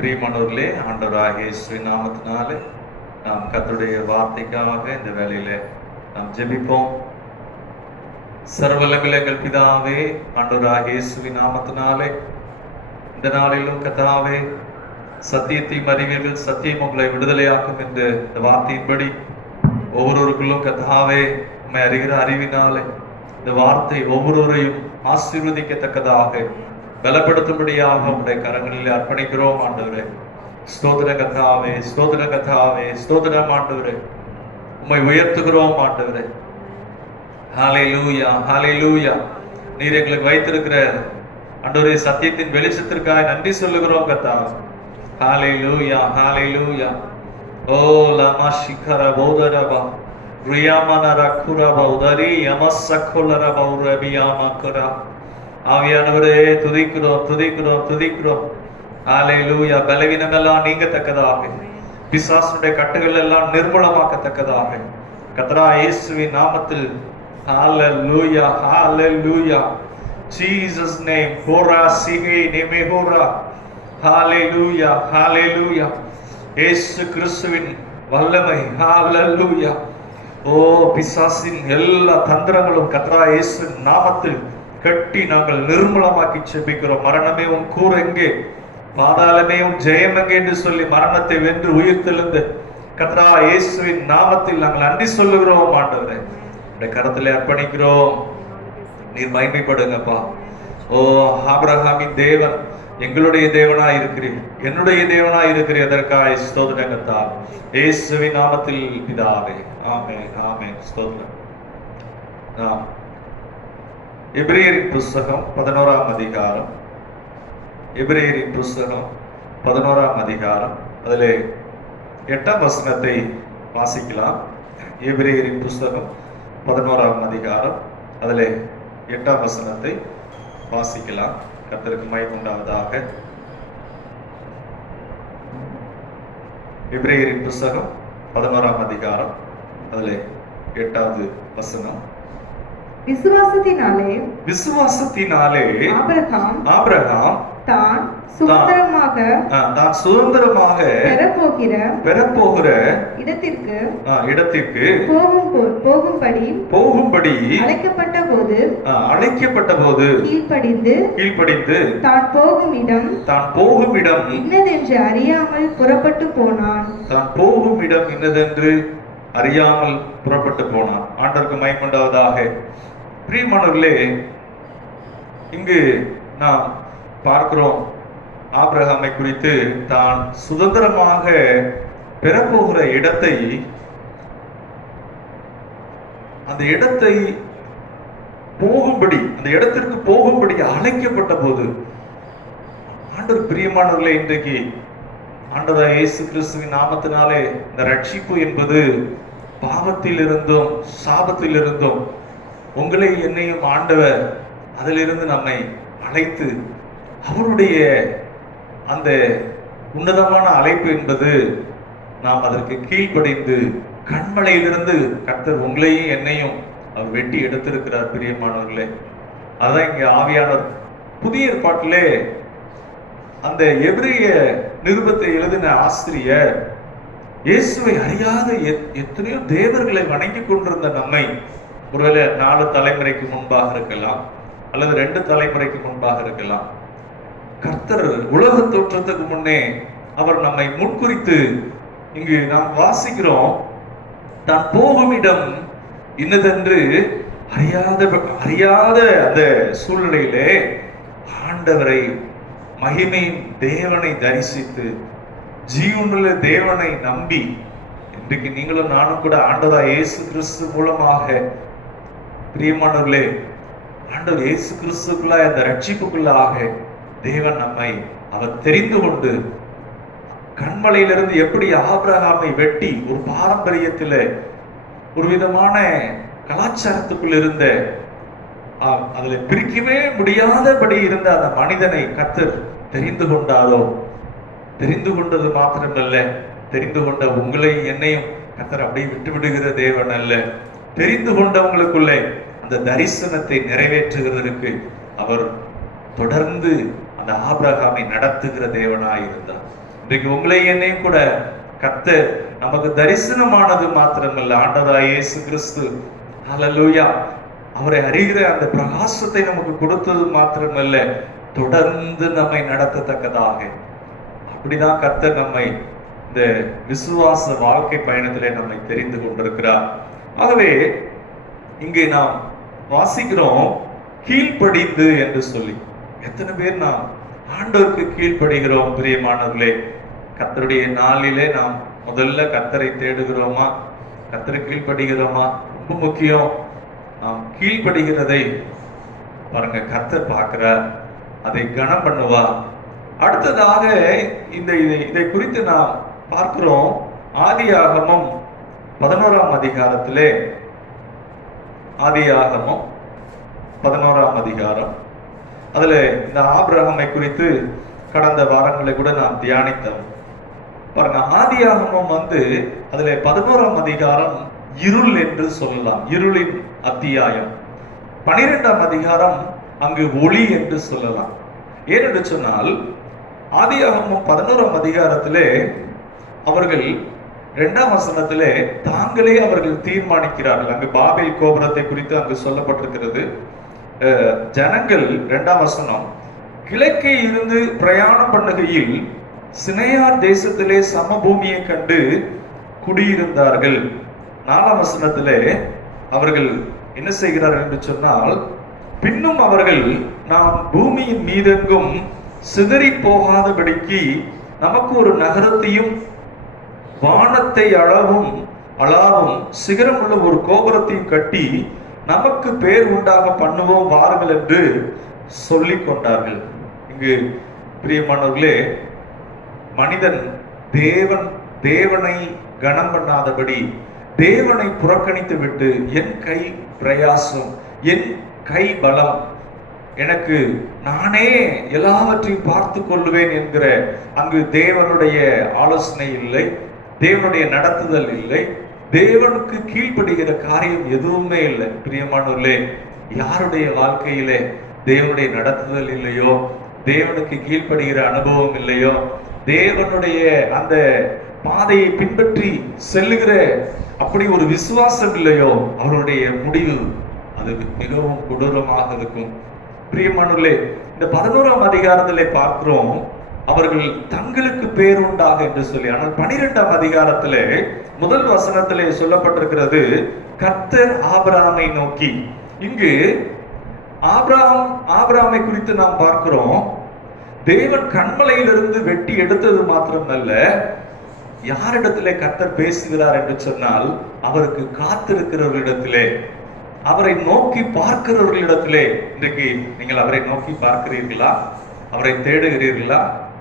பிரியமானவர்களே, ஆண்டவராகிய இயேசுவின் நாமத்தினாலே நாம் கர்த்தருடைய வார்த்தைக்காக இந்த வேளையில நாம் ஜெபிப்போம். சர்வவல்லமையுள்ள எங்கள் பிதாவே, ஆண்டவராகிய இயேசுவின் நாமத்தினாலே இந்த நாளிலும் கர்த்தாவே, சத்தியத்தையும் அறிவீர்கள், சத்தியம் உங்களை விடுதலையாக்கும் என்ற இந்த வார்த்தையின்படி ஒவ்வொருவருக்குள்ளும் கர்த்தாவே உம்மை அறிகிற அறிவினாலே இந்த வார்த்தை ஒவ்வொருவரையும் ஆசீர்வதிக்கத்தக்கதாக பலப்படுத்தும்படியாக உடைய கரங்களில் அர்ப்பணிக்கிறோம். ஆண்டவரே, ஸ்தோத்திர கர்த்தாவே, ஸ்தோத்திர கர்த்தாவே, ஸ்தோத்திரம் ஆண்டவரே, உம்மை உயர்த்துகிறோம் ஆண்டவரே. ஹல்லேலூயா, ஹல்லேலூயா. நீர் எங்களுக்கு வைத்திருக்கிற ஆண்டவரே சத்தியத்தின் வெளிச்சத்திற்காக நன்றி சொல்லுகிறோம் கர்த்தாவே. ஹல்லேலூயா, ஹல்லேலூயா. ஓ லமா ஷிகர பௌதரபா ரியாமன ரக்குரபா உதரி யமசக்குலரபா உரபியாமக்குரா. ஆவியானவரே, துதிக்கிறோம் துதிக்கிறோம் துதிக்கிறோம். ஹல்லேலூயா. பலவீனமெல்லாம் நீங்கத்தக்கதாக, பிசாசுடைய கட்டுகள் எல்லாம் நிர்மூலமாக்கத்தக்கதாக கர்த்தராகிய இயேசுவின் நாமத்தில் ஹல்லேலூயா, ஹல்லேலூயா. Jesus name Hora சிகே நிமெஹோரா. ஹல்லேலூயா, ஹல்லேலூயா. இயேசு கிறிஸ்துவின் வல்லமை. ஹல்லேலூயா. ஓ, பிசாசின் எல்லா தந்திரங்களும் கர்த்தராகிய இயேசுவின் நாமத்தில் கட்டி நாங்கள் நிர்மூலமாக்கி செபிக்கிறோம். மரணமே உன் கூர் எங்கே, பாதாளமே உன் ஜெயம் எங்கே என்று சொல்லி மரணத்தை வென்று உயிர் தெழுந்து கர்த்தராகிய இயேசுவின் நாமத்தில் நாங்கள் நன்றி சொல்லுகிறோம். ஆண்டவரே, இந்த கரத்திலே அர்ப்பணிக்கிறோம். நீர் மகிமைப்படுங்கப்பா. ஓ, ஆபிரகாமின் தேவன் எங்களுடைய தேவனாய் இருக்கிறீர், என்னுடைய தேவனாய் இருக்கிறீர். அதற்காக ஸ்தோத்திரம் கர்த்தாவே, இயேசுவின் நாமத்தில் பிதாவே. ஆமென், ஆமென். ஸ்தோத்திரம். நாம் எபிரேயரின் புஸ்தகம் 11ஆம் அதிகாரம், எபிரேயரின் புஸ்தகம் 11ஆம் அதிகாரம், அதிலே 8ஆம் வசனத்தை வாசிக்கலாம். எபிரேயரின் புஸ்தகம் 11ஆம் அதிகாரம், அதிலே 8ஆம் வசனத்தை வாசிக்கலாம். கர்த்தருக்கு மகிமை உண்டாவதாக. எபிரேயரின் புஸ்தகம் 11ஆம் அதிகாரம், அதிலே 8வது வசனம். விசுவாசத்தினாலே ஆபிரகாம் தான் சுதந்திரமாக பெறப்போகிற இடத்திற்கு போகும்படி அழைக்கப்பட்ட போது கீழ்ப்படிந்து தான் போகும் இடம் இன்னதென்று அறியாமல் புறப்பட்டு போனான். ஆண்டவருக்கு மகிமை உண்டாவதாக. பிரியமானவர்களே, இங்கு நாம் பார்க்கிறோம் ஆபிரகாமை குறித்து. தான் சுதந்திரமாக பெறப்போகிற இடத்தை, அந்த இடத்திற்கு போகும்படி அழைக்கப்பட்ட போது, ஆண்டவர் பிரியமானவர்களே, இன்றைக்கு ஆண்டவர் இயேசு கிறிஸ்துவின் நாமத்தினாலே இந்த ரட்சிப்பு என்பது பாவத்தில் இருந்தும் சாபத்தில் இருந்தும் உங்களை என்னையும் ஆண்டவர் அதிலிருந்து நம்மை அழைத்து அவருடைய அந்த உன்னதமான அழைப்பு என்பது நாம் அதற்கு கீழ்ப்படிந்து கண்மலையிலிருந்து கர்த்தர் உங்களையும் என்னையும் அவர் வெட்டி எடுத்திருக்கிறார். பிரியமானவர்களே, அதான் இங்க ஆவியானவர் புதிய ஏற்பாட்டிலே அந்த எபிரேய நிருபத்தை எழுதின ஆசிரியர் இயேசுவை அறியாத எத்தனையோ தேவர்களை வணங்கி கொண்டிருந்த நம்மை, ஒருவேளை 4 தலைமுறைக்கு முன்பாக இருக்கலாம், அல்லது 2 தலைமுறைக்கு முன்பாக இருக்கலாம், கர்த்தர் உலக தோற்றத்துக்கு முன்னே அவர் நம்மை முன்குறித்து இங்கு நாம் வாசிக்கிறோம். தான் போகும் இடம் இன்னதென்று அறியாத அந்த சூழ்நிலையிலே ஆண்டவரை, மகிமையின் தேவனை தரிசித்து ஜீவனுள்ள தேவனை நம்பி, இன்றைக்கு நீங்களும் நானும் கூட ஆண்டவராகிய இயேசு கிறிஸ்து மூலமாக, பிரியமானவர்களே, ஆண்டவர் இயேசு கிறிஸ்துக்குள்ள அந்த ரட்சிப்புக்குள்ளாக தேவன் நம்மை அவர் தெரிந்து கொண்டு, கண்மலையிலிருந்து எப்படி ஆபிரகாமை வெட்டி ஒரு பாரம்பரியத்துல ஒரு விதமான கலாச்சாரத்துக்குள் இருந்த அதுல பிரிக்கவே முடியாதபடி இருந்த அந்த மனிதனை கர்த்தர் தெரிந்து கொண்டாரோ, தெரிந்து கொண்டது மாத்திரமல்ல, தெரிந்து கொண்ட உங்களை என்னையும் கர்த்தர் அப்படியே விட்டு விடுகிற தேவன் அல்ல. தெரிந்து கொண்டவங்களுக்குள்ளே அந்த தரிசனத்தை நிறைவேற்றுகிறதற்கு அவர் தொடர்ந்து அந்த ஆபிரகாமை நடத்துகிற தேவனாய் இருந்தார். இன்றைக்கு உங்களை என்னையும் கூட கர்த்தர் நமக்கு தரிசனமானது மாத்திரமல்ல, ஆண்டவராய் இயேசு கிறிஸ்து ஹல்லேலூயா அவரை அறிகிற அந்த பிரகாசத்தை நமக்கு கொடுத்தது மாத்திரமல்ல, தொடர்ந்து நம்மை நடத்தத்தக்கதாக அப்படிதான் கர்த்தர் நம்மை இந்த விசுவாச வாழ்க்கை பயணத்திலே நம்மை தெரிந்து கொண்டிருக்கிறார். ஆகவே இங்கே நாம் வாசிக்கிறோம் கீழ்ப்படிந்து என்று சொல்லி. எத்தனை பேர் நாம் ஆண்டவருக்கு கீழ்ப்படுகிறோம்? பிரியமானவர்களே, கர்த்தருடைய நாளிலே நாம் முதல்ல கர்த்தரை தேடுகிறோமா? கர்த்தரை கீழ்ப்படுகிறோமா? ரொம்ப முக்கியம். நாம் கீழ்ப்படுகிறதை பாருங்க, கர்த்தர் பார்க்கிறார், அதை கனம் பண்ணுவா. அடுத்ததாக இதை குறித்து நாம் பார்க்கிறோம். ஆதியாகமம் 11ஆம் அதிகாரத்திலே, ஆதியாகமம் 11ஆம் அதிகாரம், அதுல இந்த ஆபிரகாமை குறித்து கடந்த வாரங்களை கூட நாம் தியானித்தோம். பாருங்க, ஆதியாகமம் அதுல 11ஆம் அதிகாரம் இருள் என்று சொல்லலாம், இருளின் அத்தியாயம். 12ஆம் அதிகாரம் அங்கு ஒளி என்று சொல்லலாம். ஏனென்று சொன்னால், ஆதியாகமம் 11ஆம் அதிகாரத்திலே அவர்கள் 2ஆம் வசனத்திலே தாங்களே அவர்கள் தீர்மானிக்கிறார்கள். அங்கு பாபேல் கோபுரத்தை குறித்து அங்கு சொல்லப்பட்டிருக்கிறது. ஜனங்கள் 2ஆம் வசனம், கிழக்கே இருந்து பிரயாணம் பண்ணுகையில் சினையார் தேசத்திலே சமபூமியை கண்டு குடியிருந்தார்கள். 4ஆம் வசனத்திலே அவர்கள் என்ன செய்கிறார்கள் என்று சொன்னால், பின்னும் அவர்கள் நாம் பூமியின் மீதெங்கும் சிதறி போகாதபடிக்கு நமக்கு ஒரு நகரத்தையும் வானத்தை அளாவும் சிகரமுள்ள ஒரு கோபுரத்தையும் கட்டி நமக்கு பேர் உண்டாக பண்ணுவோம் வாருங்கள் என்று சொல்லிக் கொண்டார்கள். இங்கு பிரியமானவர்களே, மனிதன் தேவனை கனம் பண்ணாதபடி, தேவனை புறக்கணித்து விட்டு, என் கை பிரயாசம், என் கை பலம், எனக்கு நானே எல்லாவற்றையும் பார்த்து கொள்ளுவேன் என்கிற அங்கு தேவனுடைய ஆலோசனை இல்லை, தேவனுடைய நடத்துதல் இல்லை, தேவனுக்கு கீழ்ப்படுகிற காரியம் எதுவுமே இல்லை. பிரியமானவர்களே, யாருடைய வாழ்க்கையிலே தேவனுடைய நடத்துதல் இல்லையோ, தேவனுக்கு கீழ்ப்படுகிற அனுபவம் இல்லையோ, தேவனுடைய அந்த பாதையை பின்பற்றி செல்லுகிற அப்படி ஒரு விசுவாசம் இல்லையோ, அவருடைய முடிவு அது மிகவும் கொடூரமாக இருக்கும். பிரியமானவர்களே, இந்த 11ஆம் அதிகாரத்திலே பார்க்கிறோம், அவர்கள் தங்களுக்கு பேர் உண்டாக என்று சொல்லி. ஆனால் 12ஆம் அதிகாரத்திலே முதல் வசனத்திலே சொல்லப்பட்டிருக்கிறது, கர்த்தர் ஆபிரகாமை நோக்கி. இங்கு ஆபிரகாமை குறித்து நாம் பார்க்கிறோம், தேவன் கண்மலையிலிருந்து வெட்டி எடுத்தது மாத்திரமல்ல, யாரிடத்திலே கர்த்தர் பேசுகிறார் என்று சொன்னால், அவருக்கு காத்திருக்கிறவர்களிடத்திலே, அவரை நோக்கி பார்க்கிறவர்களிடத்திலே. இன்றைக்கு நீங்கள் அவரை நோக்கி பார்க்கிறீர்களா? அவரை தேடுகிறீர்களா?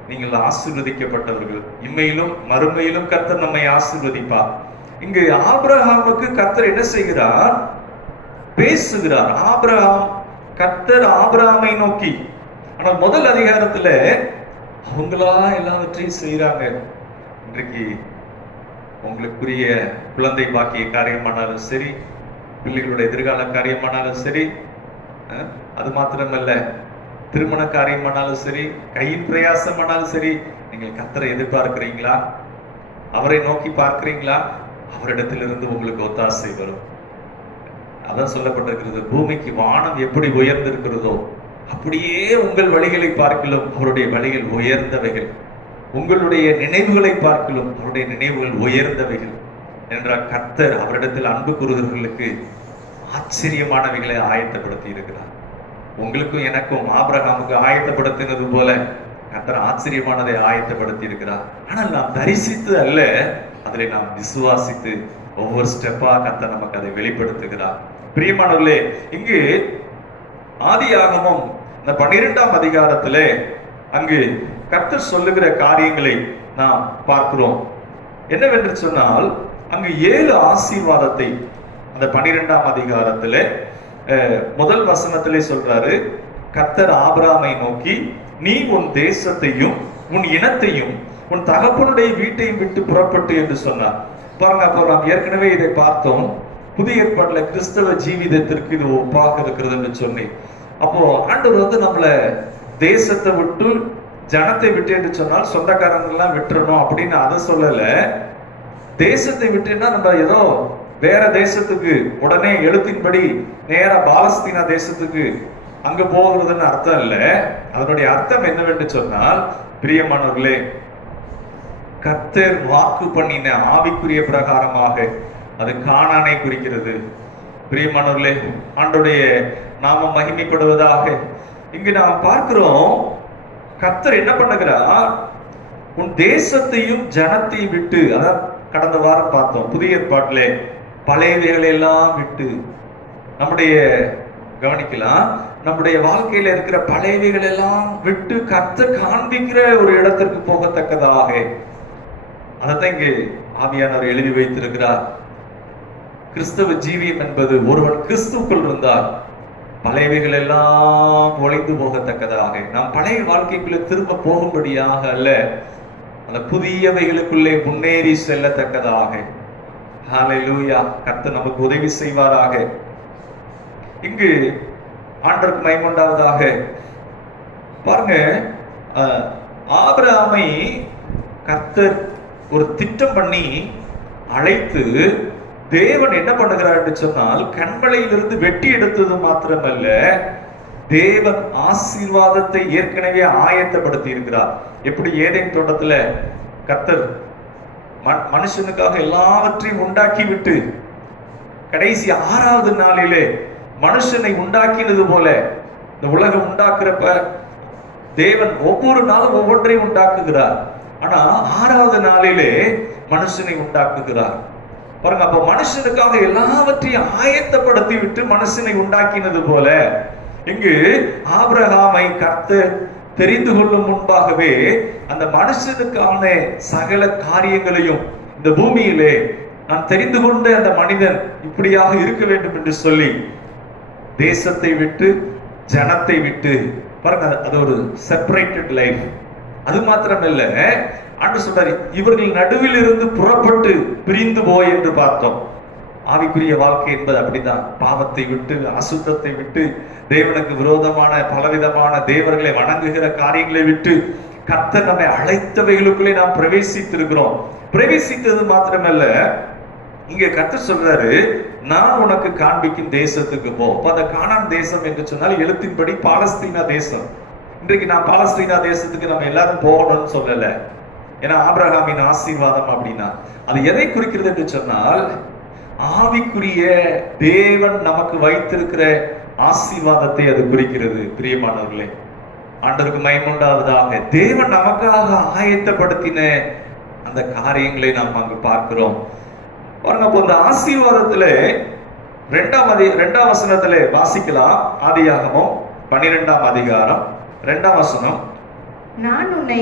நீங்கள் ஆசீர்வதிக்கப்பட்டவர்கள். இம்மையிலும் மறுமையிலும் கர்த்தர் நம்மை ஆசீர்வதிப்பார். இங்கு ஆபிரகாமுக்கு கர்த்தர் என்ன செய்கிறார்? பேசுகிறார். கர்த்தர் ஆபிரகாமை நோக்கி. ஆனால் முதல் அதிகாரத்துல அவங்களா எல்லாவற்றையும் செய்யறாங்க. இன்றைக்கு உங்களுக்குரிய குழந்தை பாக்கிய காரியமானாலும் சரி, பிள்ளைகளுடைய எதிர்கால காரியமானாலும் சரி, அது மாத்திரமல்ல, திருமண காரியமானாலும் சரி, கையின் பிரயாசமானாலும் சரி, நீங்கள் கர்த்தரை எதிர்பார்க்கிறீங்களா? அவரை நோக்கி பார்க்கிறீங்களா? அவரிடத்திலிருந்து உங்களுக்கு ஒத்தாசை வரும். அதான் சொல்லப்பட்டிருக்கிறது, பூமிக்கு வானம் எப்படி உயர்ந்திருக்கிறதோ அப்படியே உங்கள் வழிகளை பார்க்கலும் அவருடைய வழிகள் உயர்ந்தவைகள், உங்களுடைய நினைவுகளை பார்க்கலும் அவருடைய நினைவுகள் உயர்ந்தவைகள் என்றால், கர்த்தர் அவரிடத்தில் அன்பு கூறுகிறவர்களுக்கு ஆச்சரியமானவைகளை ஆயத்தப்படுத்தி இருக்கிறார். உங்களுக்கும் எனக்கும் ஆபிரகாமுக்கு ஆயத்தப்படுத்தினது போல கர்த்தர் ஆச்சரியமானதை ஆயத்தப்படுத்தி இருக்கிறார். ஆனால் நாம் தரிசித்து அல்ல, அதில் நாம் விசுவாசித்து ஒவ்வொரு ஸ்டெப்பா கர்த்தர் நமக்கு அதை வெளிப்படுத்துகிறார். பிரியமானவர்களே, இங்கு ஆதியாகமம் இந்த 12ஆம் அதிகாரத்திலே அங்கு கர்த்தர் சொல்லுகிற காரியங்களை நாம் பார்க்கிறோம். என்னவென்று சொன்னால், அங்கு 7 ஆசீர்வாதத்தை அந்த 12ஆம் அதிகாரத்திலே முதல் வசனத்திலே சொல்றாரு. கர்த்தர் ஆபிரகாமை நோக்கி, நீ உன் தேசத்தையும் உன் இனத்தையும் உன் தகப்பனுடைய வீட்டையும் விட்டு புறப்பட்டு என்று சொன்னார். பாருங்க, அப்போ நாம் ஏற்கனவே இதை பார்த்தோம். புதிய ஏற்பாட்டுல கிறிஸ்தவ ஜீவிதத்திற்கு இது ஒப்பாக இருக்கிறது என்று சொன்னேன். அப்போ ஆண்டவர் நம்மள தேசத்தை விட்டு ஜனத்தை விட்டு என்று சொன்னால் சொந்தக்காரங்க எல்லாம் விட்டுறணும் அப்படின்னு அதை சொல்லல. தேசத்தை விட்டுன்னா நம்ம ஏதோ வேற தேசத்துக்கு உடனே எழுத்தின்படி நேரா பாலஸ்தீனா தேசத்துக்கு அங்க போகிறதுன்னு அர்த்தம் இல்ல. அதனுடைய அர்த்தம் என்னவென்று சொன்னால், பிரியமானவர்களே, கர்த்தர் வாக்கு பண்ணின ஆவிக்குரிய பிரகாரமாக அது கானானை குறிக்கிறது. பிரியமானவர்களே, ஆண்டவருடைய நாமம் மகிமைப்படுவதாக. இங்கு நாம் பார்க்கிறோம், கர்த்தர் என்ன பண்ணுகிறார், உன் தேசத்தையும் ஜனத்தையும் விட்டு, அதான் கடந்த வாரம் பார்த்தோம் புதிய ஏற்பாட்டிலே, பழையவைகளை எல்லாம் விட்டு, நம்முடைய கவனிக்கலாம், நம்முடைய வாழ்க்கையில இருக்கிற பழையவைகள் எல்லாம் விட்டு கர்த்தர் காண்பிக்கிற ஒரு இடத்திற்கு போகத்தக்கதாக அதைத்தான் இங்கு ஆவியானவர் எழுதி வைத்திருக்கிறார். கிறிஸ்தவ ஜீவியம் என்பது ஒருவன் கிறிஸ்துவுக்குள் இருந்தால் பழையவைகள் எல்லாம் ஒளிந்து போகத்தக்கதாக, நாம் பழைய வாழ்க்கைக்குள்ள திரும்ப போகும்படியாக அல்ல, அந்த புதியவைகளுக்குள்ளே முன்னேறி செல்லத்தக்கதாக. ஹல்லேலூயா, கர்த்தர் நமக்கு உதவி செய்வாராக. இங்கு ஆண்டவருக்கு மகிமையுண்டாவதாக. பாருங்க, ஆபிரகாமை கர்த்தர் ஒரு திட்டம் பண்ணி அழைத்து தேவன் என்ன பண்ணுகிறார் என்று சொன்னால், கண்மலையிலிருந்து வெட்டி எடுத்தது மாத்திரமல்ல, தேவன் ஆசீர்வாதத்தை ஏற்கனவே ஆயத்தப்படுத்தி இருக்கிறார். எப்படி ஏதேன் தோட்டத்துல கர்த்தர் மனுஷனுக்காக எல்லாவற்றையும் உண்டாக்கி விட்டு கடைசி 6வது நாளிலே மனுஷனை உண்டாக்கினது போல, இந்த உலகம் உண்டாக்குறப்ப தேவன் ஒவ்வொரு நாளும் ஒவ்வொன்றையும் உண்டாக்குகிறார். ஆனா 6வது நாளிலே மனுஷனை உண்டாக்குகிறார். பாருங்க, அப்ப மனுஷனுக்காக எல்லாவற்றையும் ஆயத்தப்படுத்தி விட்டு மனுஷனை உண்டாக்கினது போல, இங்கு ஆபிரகாமை கர்த்தர் தெரிந்து கொள்ளும் முன்பாகவே அந்த மனுஷனுக்கான சகல காரியங்களையும் இந்த பூமியிலே நான் தெரிந்து கொண்ட அந்த மனிதன் இப்படியாக இருக்க வேண்டும் என்று சொல்லி தேசத்தை விட்டு ஜனத்தை விட்டு, பாருங்க, அது ஒரு செப்பரேட்டட் லைஃப். அது மாத்திரமல்ல, ஆண்டு சொல்றாரு, இவர்கள் நடுவில் இருந்து புறப்பட்டு பிரிந்து போய் என்று பார்த்தோம். ஆவிக்குரிய வாழ்க்கை என்பது அப்படிதான். பாவத்தை விட்டு, அசுத்தத்தை விட்டு, தேவனுக்கு விரோதமான பலவிதமான தேவர்களை வணங்குகிற காரியங்களை விட்டு கர்த்தர் நம்மை அழைத்தவைகளுக்குள்ளே நாம் பிரவேசித்திருக்கிறோம். பிரவேசித்தது மாத்திரமல்ல, இங்க கர்த்தர் சொல்றாரு, நான் உனக்கு காண்பிக்கும் தேசத்துக்கு போ. அந்த கானான் தேசம் என்று சொன்னால் எழுத்தின்படி பாலஸ்தீனா தேசம். இன்றைக்கு நான் பாலஸ்தீனா தேசத்துக்கு நம்ம எல்லாரும் போகணும்னு சொல்லல. ஏன்னா ஆபிரகாமின் ஆசீர்வாதம் அப்படின்னா அது எதை குறிக்கிறது என்று சொன்னால், ஆவிக்குரிய தேவன் நமக்கு வைத்திருக்கிற ஆசீர்வாதத்தை அது குறிக்கிறது. பிரியமானவர்களே, ஆண்டவருக்கு மகிமையுண்டாவதாக. தேவன் நமக்காக ஆயத்தப்படுத்தின அந்த காரியங்களை நாம் அங்கு பார்க்கிறோம். பாருங்க, அப்போ இந்த ஆசீர்வாதத்துல 2ஆம் வசனத்துல வாசிக்கலாம். ஆதியாகமம் 12ஆம் அதிகாரம் 2ஆம் வசனம். நான் உன்னை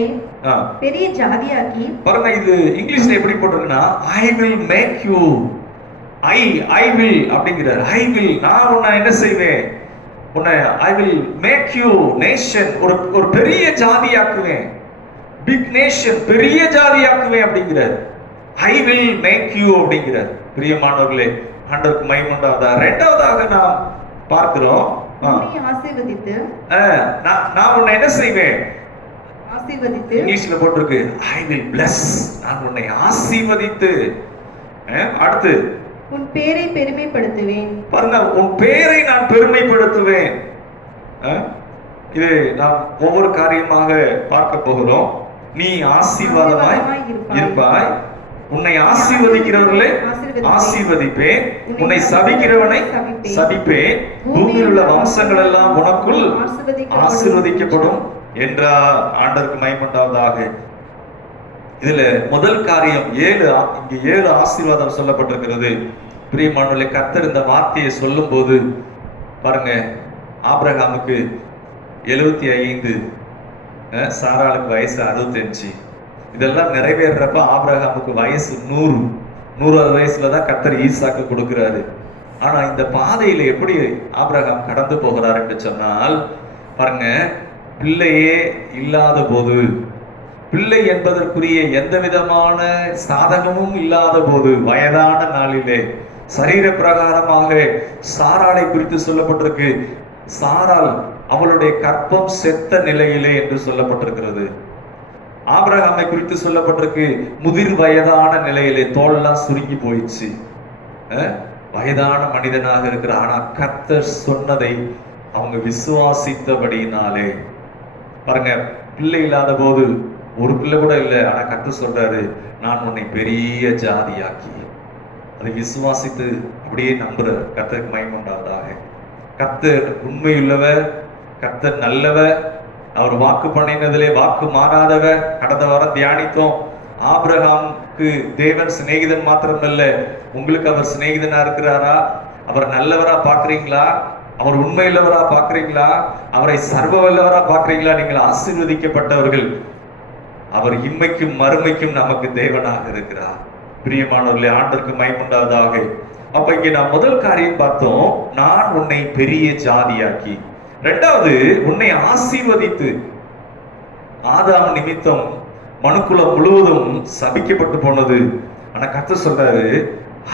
பெரிய ஜாதியாக்கி, பாருங்க, இது இங்கிலீஷ்ல எப்படி போட்டிருக்குன்னா, I will make you, I will அப்படிங்கிறார். ஐ வில், நான் உன்னை என்ன செய்வேன், உன்னை I will make you nation, ஒரு பெரிய ஜாதியாக்குவேன், பிக் நேஷன், பெரிய ஜாதியாக்குவேன் அப்படிங்கிறார். ஐ வில் மேக் யூ அப்படிங்கிறார். பிரியமானவர்களே, ஆண்டவருக்கு மகிமையுண்டாவதா. 2வதாக நாம் பார்க்கிறோம், ஆசீர்வதித்து, நான் உன்னை என்ன செய்வேன், ஆசீர்வதித்து, இங்கிலீஷ்ல போட்டிருக்கு ஐ வில் பிளஸ், நான் உன்னை ஆசீர்வதித்து. அடுத்து, உன் பேரை பெருமைப்படுத்துவேன். பாருங்க, உன் பேரை நான் பெருமைப்படுத்துவேன். இது நாம் ஒவ்வொரு காரியமாக பார்க்க போகிறோம். நீ ஆசீர்வாதமாய் இருப்பாய், உன்னை ஆசீர்வதிக்கிறவர்களை ஆசீர்வதிப்பேன், உன்னை சபிக்கிறவனை சபிப்பேன், பூமியில் உள்ள வம்சங்கள் எல்லாம் உனக்குள் ஆசீர்வதிக்கப்படும் என்றார். ஆண்டவருக்கு மகிமையுண்டாவதாக. இதுல முதல் காரியம் இங்க 7 ஆசீர்வாதம் சொல்லப்பட்டிருக்கிறது. பிரியமானவர்களே, கர்த்தர் இந்த வார்த்தையை சொல்லும் போது பாருங்க, ஆபிரகாமுக்கு 75, சாராளுக்கு வயசு 65. இதெல்லாம் நிறைவேறப்ப ஆபிரகாமுக்கு வயசு 100வது வயசுலதான் கர்த்தர் ஈசாக்கு கொடுக்கிறாரு. ஆனா இந்த பாதையில எப்படி ஆபிரகாம் கடந்து போகிறார் என்று சொன்னால், பாருங்க, பிள்ளையே இல்லாத போது, பிள்ளை என்பதற்குரிய எந்த விதமான சாதகமும் இல்லாத போது, வயதான நாளிலே சரீர பிரகாரமாக சாராளை குறித்து சொல்லப்பட்டிருக்கு. சாராள் அவளுடைய கற்பம் செத்த நிலையிலே என்று சொல்லப்பட்டிருக்கிறது. ஆபிரகாமை குறித்து சொல்லப்பட்டிருக்கு, முதிர் வயதான நிலையிலே, தோல்லாம் சுருங்கி போயிடுச்சு, வயதான மனிதனாக இருக்கிற. ஆனா கர்த்தர் சொன்னதை அவங்க விசுவாசித்தபடினாலே, பாருங்க, பிள்ளை இல்லாத போது ஒரு பிள்ளை கூட இல்லை, ஆனா கர்த்தர் சொல்றாரு, நான் உன்னை பெரிய ஜாதியாக்கி. அதை விசுவாசித்து அப்படியே நம்புற கர்த்தருக்கு மகிமை உண்டாவதாக. கர்த்தர் உண்மையுள்ளவர், கர்த்தர் நல்லவர், அவர் வாக்கு பண்ணினதிலே வாக்கு மாறாதவர். கடந்த வாரம் தியானித்தோம், ஆபிரகாமுக்கு தேவன் சிநேகிதன் மாத்திரமல்ல, உங்களுக்கு அவர் சிநேகிதனா இருக்கிறாரா? அவர் நல்லவரா பாக்குறீங்களா? அவர் உண்மையுள்ளவரா பாக்குறீங்களா? அவரை சர்வ வல்லவரா பாக்குறீங்களா? நீங்கள் ஆசீர்வதிக்கப்பட்டவர்கள். அவர் இம்மைக்கும் மறுமைக்கும் நமக்கு தேவனாக இருக்கிறார். பிரியமானவர்களே, ஆண்டவருக்கு மகிமை உண்டாவதாக. அப்ப இங்க நான் முதல் காரியம் பார்த்தோம், நான் உன்னை பெரிய ஜாதியாக்கி. இரண்டாவது, உன்னை ஆசீர்வதித்து. ஆதாம் நிமித்தம் மனுக்குலம் முழுவதும் சபிக்கப்பட்டு போனது. ஆனா கர்த்தர் சொல்றாரு,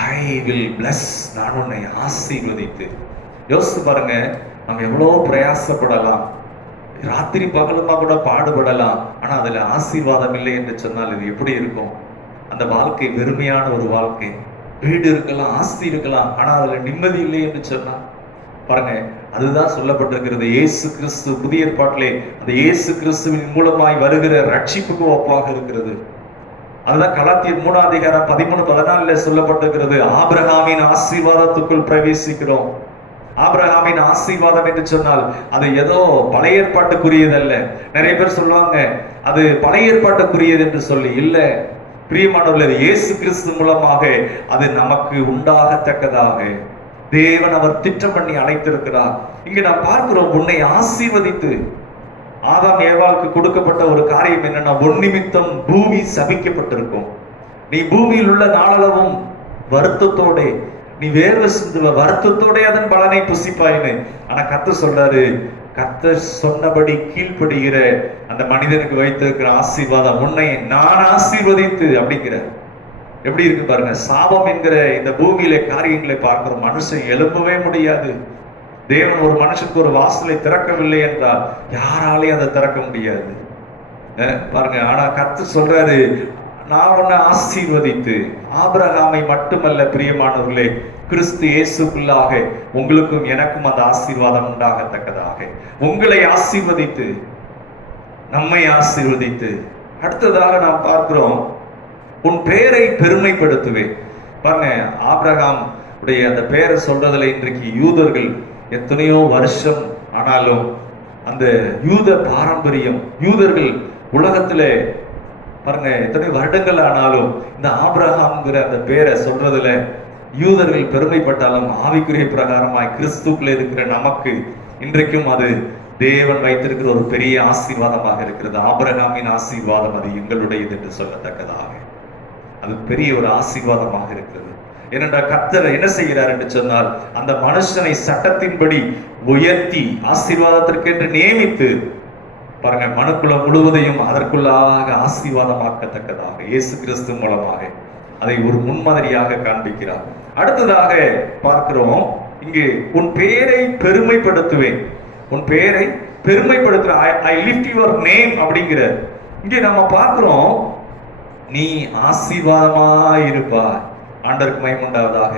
ஐ வில் பிளஸ், நான் உன்னை ஆசீர்வதித்து. யோசித்து பாருங்க, நம்ம எவ்வளவு பிரயாசப்படலாம், ராத்திரி பகலுமா கூட பாடுபடலாம், ஆனா அதுல ஆசீர்வாதம் இல்லை என்று சொன்னால் இது எப்படி இருக்கும்? அந்த வாழ்க்கை வெறுமையான ஒரு வாழ்க்கை. வீடு இருக்கலாம், ஆஸ்தி இருக்கலாம், ஆனா அதுல நிம்மதி இல்லை என்று சொன்னா பாருங்க, அதுதான் சொல்லப்பட்டிருக்கிறது. இயேசு கிறிஸ்து புதிய ஏற்பாட்டிலே அந்த இயேசு கிறிஸ்துவின் மூலமாய் வருகிற ரட்சிப்புக்கு ஒப்பாக இருக்கிறது. அதுதான் கலாத்தியர் 3:13-14 சொல்லப்பட்டிருக்கிறது. ஆபிரகாமின் ஆசீர்வாதத்துக்குள் பிரவேசிக்கிறோம். ஆபிரகாமின் ஆசீர்வாதம் என்று சொன்னால் அது ஏதோ பழைய ஏற்பாட்டுக்குரியது அல்ல. நிறைய பேர் சொல்லுவாங்க அது பழைய ஏற்பாட்டுக்குரியது என்று சொல்லி. இல்ல பிரியமானவர்களே, இயேசு கிறிஸ்து மூலமாக அது நமக்கு உண்டாகத்தக்கதாக தேவன் அவர் திட்டம் பண்ணி அழைத்திருக்கிறார். இங்க நாம் பார்க்கிறோம், உன்னை ஆசீர்வதித்து. ஆதாம் ஏவாளுக்கு கொடுக்கப்பட்ட ஒரு காரியம் என்னன்னா, உன் நிமித்தம் பூமி சபிக்கப்பட்டிருக்கும். நீ பூமியில் உள்ள நாளளவும் வருத்தத்தோட நீ வேர்வை சிந்துவ, வருத்தத்தோட அதன் பலனை புசிப்பாயின்னு. ஆனா கர்த்தர் சொல்றாரு, கர்த்தர் சொன்னபடி கீழ்ப்படுகிற அந்த மனிதனுக்கு வைத்திருக்கிற ஆசீர்வாதம், உன்னை நான் ஆசீர்வதித்து அப்படிங்கிற. எப்படி இருக்கு பாருங்க. சாபம் என்கிற இந்த பூமியில காரியங்களை பார்க்கிற மனுஷன் எழும்பவே முடியாது. தேவன் ஒரு மனுஷனுக்கு ஒரு வாசலை திறக்கவில்லை என்றால் யாராலையும் அதை திறக்க முடியாது பாருங்க. ஆனா கர்த்தர் சொல்றாரு, நான் உன்னை ஆசீர்வதித்து. ஆபிரகாமை மட்டுமல்ல பிரியமானவர்களே, கிறிஸ்து இயேசுக்குள்ளாக உங்களுக்கும் எனக்கும் அந்த ஆசீர்வாதம் உண்டாகத்தக்கதாக உங்களை ஆசீர்வதித்து, நம்மை ஆசீர்வதித்து. அடுத்ததாக நாம் பார்க்கிறோம், உன் பெயரை பெருமைப்படுத்துவேன். பாருங்க, ஆபிரகாம் உடைய அந்த பெயரை சொல்றதுல இன்றைக்கு யூதர்கள் எத்தனையோ வருஷம் ஆனாலும் அந்த யூத பாரம்பரியம், யூதர்கள் உலகத்துல பாருங்க எத்தனையோ வருடங்கள் ஆனாலும் இந்த ஆபிரகாம்ங்கிற அந்த பெயரை சொல்றதுல யூதர்கள் பெருமைப்பட்டாலும் ஆவிக்குரிய பிரகாரமாய் கிறிஸ்துக்குள்ள இருக்கிற நமக்கு இன்றைக்கும் அது தேவன் வைத்திருக்கிற ஒரு பெரிய ஆசீர்வாதமாக இருக்கிறது. ஆபிரகாமின் ஆசீர்வாதம் அது எங்களுடையது என்று சொல்லத்தக்கதாக அது பெரிய ஒரு ஆசீர்வாதமாக இருக்கிறது. ஏனென்றால் கர்த்தர் என்ன செய்கிறார் என்று சொன்னால், அந்த மனுஷனை சட்டத்தின்படி உயர்த்தி ஆசீர்வாதத்திற்கு என்று நியமித்து பாருங்க, மனுக்குலம் முழுவதையும் அதற்குள்ளாக ஆசீர்வாதமாக்கத்தக்கதாக இயேசு கிறிஸ்து மூலமாக அதை ஒரு முன்மாதிரியாக காண்பிக்கிறார். அடுத்ததாக பார்க்கிறோம், இங்கே உன் பெயரை பெருமைப்படுத்துவேன். உன் பெயரை பெருமைப்படுத்துற, ஐ லிஃப்ட் யுவர் நேம் அப்படிங்கிற. இங்கே நம்ம பார்க்கிறோம், நீ ஆசீர்வாதமாயிருப்பாய். ஆண்டவருக்கு மகிமை உண்டாவதாக.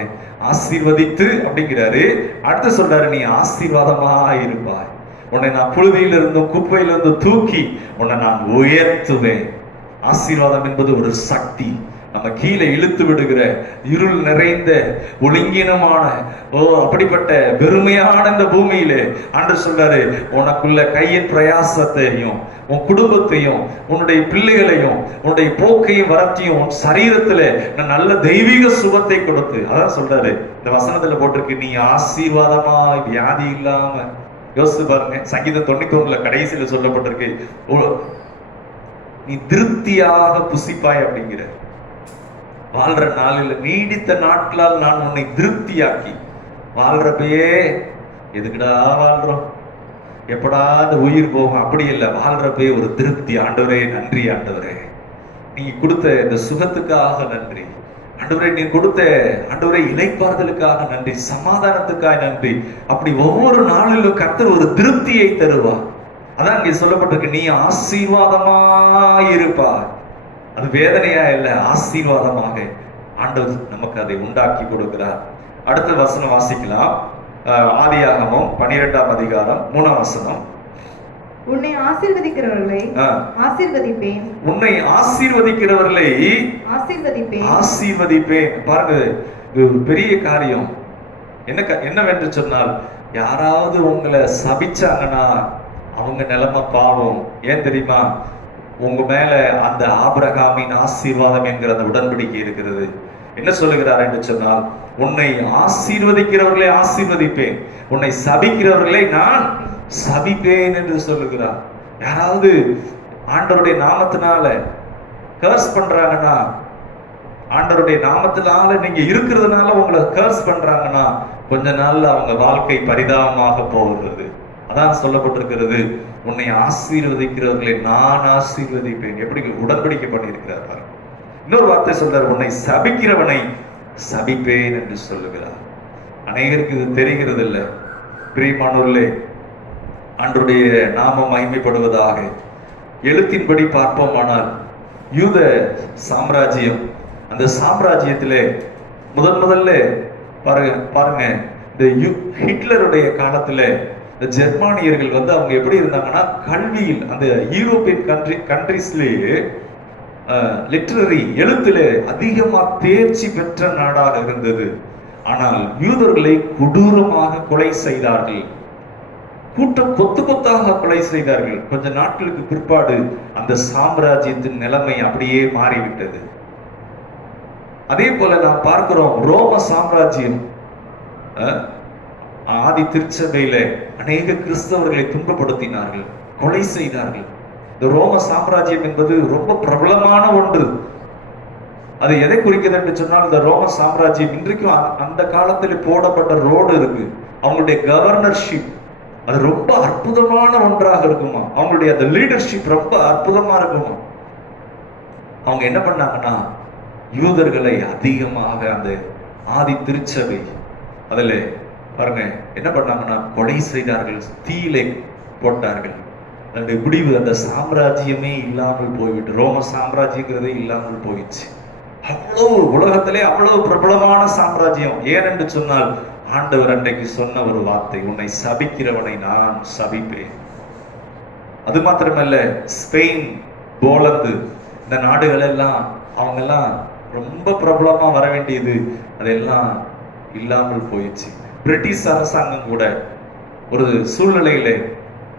ஆசீர்வதித்து அப்படிங்கிறாரு. அடுத்து சொல்றாரு, நீ ஆசீர்வாதமாயிருப்பாய். உன்னை நான் புழுதியிலிருந்தும் குப்பையிலிருந்தும் தூக்கி உன்னை நான் உயர்த்துவேன். ஆசீர்வாதம் என்பது ஒரு சக்தி. நம்ம கீழே இழுத்து விடுகிற இருள் நிறைந்த ஒழுங்கினமான அப்படிப்பட்ட வெறுமையான இந்த பூமியிலே ஆண்டவர் சொல்றாரு, உனக்குள்ள கையின் பிரயாசத்தையும் உன் குடும்பத்தையும் உன்னுடைய பிள்ளைகளையும் உன்னுடைய போக்கையும் வரத்தையும் உன் சரீரத்துல நான் நல்ல தெய்வீக சுகத்தை கொடுத்து, அதான் சொல்றாரு இந்த வசனத்துல போட்டிருக்கு, நீ ஆசீர்வாதமா வியாதி இல்லாம. யோசிச்சு பாருங்க, சங்கீதம் 91 கடைசியில சொல்லப்பட்டிருக்கு, நீ திருப்தியாக புசிப்பாய் அப்படிங்கிற. வாழ்ற நாளில் நீடித்த நாட்களால் நான் உன்னை திருப்தியாக்கி. வாழ்றப்பயே எதுக்குடா வாழ்றோம், எப்படா அந்த உயிர் போகும், அப்படி இல்லை. வாழ்றப்பயே ஒரு திருப்தி. ஆண்டவரே நன்றி, ஆண்டவரே நீங்க கொடுத்த இந்த சுகத்துக்காக நன்றி. ஆண்டவரே நீர் கொடுத்த ஆண்டவரே இளைப்பாறுதலுக்காக நன்றி, சமாதானத்துக்காக நன்றி. அப்படி ஒவ்வொரு நாளிலும் கர்த்தர் ஒரு திருப்தியை தருவார். அதான் இங்கே சொல்லப்பட்டிருக்கு, நீ ஆசீர்வாதமாயிருப்பார். அது வேதனையா இல்ல, ஆசீர்வாதமாக ஆண்டவர் நமக்கு அதை உண்டாக்கி கொடுக்கிறார். அடுத்த வசனம் வாசிக்கலாம். ஆதியாகமம் 12ஆம் அதிகாரம் 3ஆம் வசனம். உன்னை ஆசீர்வதிக்கிறவர்களை ஆசீர்வதிப்பேன், உன்னை ஆசீர்வதிக்கிறவர்களை ஆசீர்வதிப்பேன். பாருங்க, இது ஒரு பெரிய காரியம். என்னவென்று சொன்னால், யாராவது உங்களை சபிச்சாங்கன்னா அவங்க நிலைமை பாவம். ஏன் தெரியுமா? உங்க மேல அந்த ஆபிரகாமின் ஆசீர்வாதம் என்கிற அந்த உடன்படிக்கை இருக்கிறது. என்ன சொல்லுகிறார் என்று சொன்னால், உன்னை ஆசீர்வதிக்கிறவர்களை ஆசீர்வதிப்பேன், உன்னை சபிக்கிறவர்களை நான் சபிப்பேன் என்று சொல்லுகிறார். யாராவது ஆண்டவருடைய நாமத்தினால கர்ஸ் பண்றாங்கன்னா, ஆண்டவருடைய நாமத்தினால நீங்க இருக்கிறதுனால உங்களை கர்ஸ் பண்றாங்கன்னா, கொஞ்ச நாள்ல அவங்க வாழ்க்கை பரிதாபமாக போகிறது. அதான் சொல்லப்பட்டிருக்கிறது, உன்னை ஆசீர்வதிக்கிறவர்களை நான் ஆசீர்வதிப்பேன். எப்படி உடன்படிக்கை பண்ணியிருக்கிறார். இன்னொரு வார்த்தை சொல்றார், உன்னை சபிக்கிறவனை சபிப்பேன் என்று சொல்லுகிறார். அநேகருக்கு இது தெரிகிறது இல்லை. பிரியமானவர்களே, ஆண்டவருடைய நாமம் மகிமைப்படுவதாக. எழுத்தின்படி பார்ப்போமானால், யூத சாம்ராஜ்யம், அந்த சாம்ராஜ்யத்திலே முதல்ல பாருங்க இந்த ஹிட்லருடைய காலத்துல இந்த ஜெர்மானியர்கள் வந்து அவங்க எப்படி இருந்தாங்கன்னா, கல்வியில் அந்த யூரோப்பியன் கண்ட்ரீஸ்லேயே லிட்டரரி எழுத்துல அதிகமா தேர்ச்சி பெற்ற நாடாக இருந்தது. ஆனால் யூதர்களை கொடூரமாக கொலை செய்தார்கள். கூட்டம் கொத்து கொத்தாக கொலை செய்தார்கள். கொஞ்ச நாட்களுக்கு பிற்பாடு அந்த சாம்ராஜ்யத்தின் நிலைமை அப்படியே மாறிவிட்டது. அதே போல நாம் பார்க்கிறோம், ரோம சாம்ராஜ்யம் ஆதி திருச்சபையில அநேக கிறிஸ்தவர்களை துன்பப்படுத்தினார்கள், கொலை செய்தார்கள். இந்த ரோம சாம்ராஜ்யம் என்பது ரொம்ப பிரபலமான ஒன்று. அது எதை குறிக்கிறது என்று சொன்னால், இந்த ரோம சாம்ராஜ்யம் இன்றைக்கும் அந்த காலத்தில் போடப்பட்ட ரோடு இருக்கு, அவங்களுடைய கவர்னர்ஷிப் அது ரொம்ப அற்புதமான ஒன்றாக இருக்குமா. அவங்களுடைய அந்த லீடர்ஷிப் ரொம்ப அற்புதமா இருக்குமா. அவங்க என்ன பண்ணாங்கன்னா, யூதர்களை அதிகமாக அந்த ஆதி திருச்சபை அதுல பாருங்க என்ன பண்ணாங்கன்னா, கொலை செய்தார்கள், தீயிலே போட்டார்கள். அதனுடைய முடிவு அந்த சாம்ராஜ்யமே இல்லாமல் போய்விட்டு, ரோம சாம்ராஜ்யங்கிறதே இல்லாமல் போயிடுச்சு. அவ்வளவு உலகத்திலே அவ்வளவு பிரபலமான சாம்ராஜ்யம். ஏனென்று சொன்னால், ஆண்டவர் அன்றைக்கு சொன்ன ஒரு வார்த்தை, உன்னை சபிக்கிறவனை நான் சபிப்பேன். அது மாத்திரமல்ல, ஸ்பெயின், போலந்து இந்த நாடுகள் எல்லாம் அவங்க எல்லாம் ரொம்ப பிரபலமா வர வேண்டியது, அதெல்லாம் இல்லாமல் போயிடுச்சு. பிரிட்டிஷ் அரசாங்கம் கூட ஒரு சூழ்நிலையில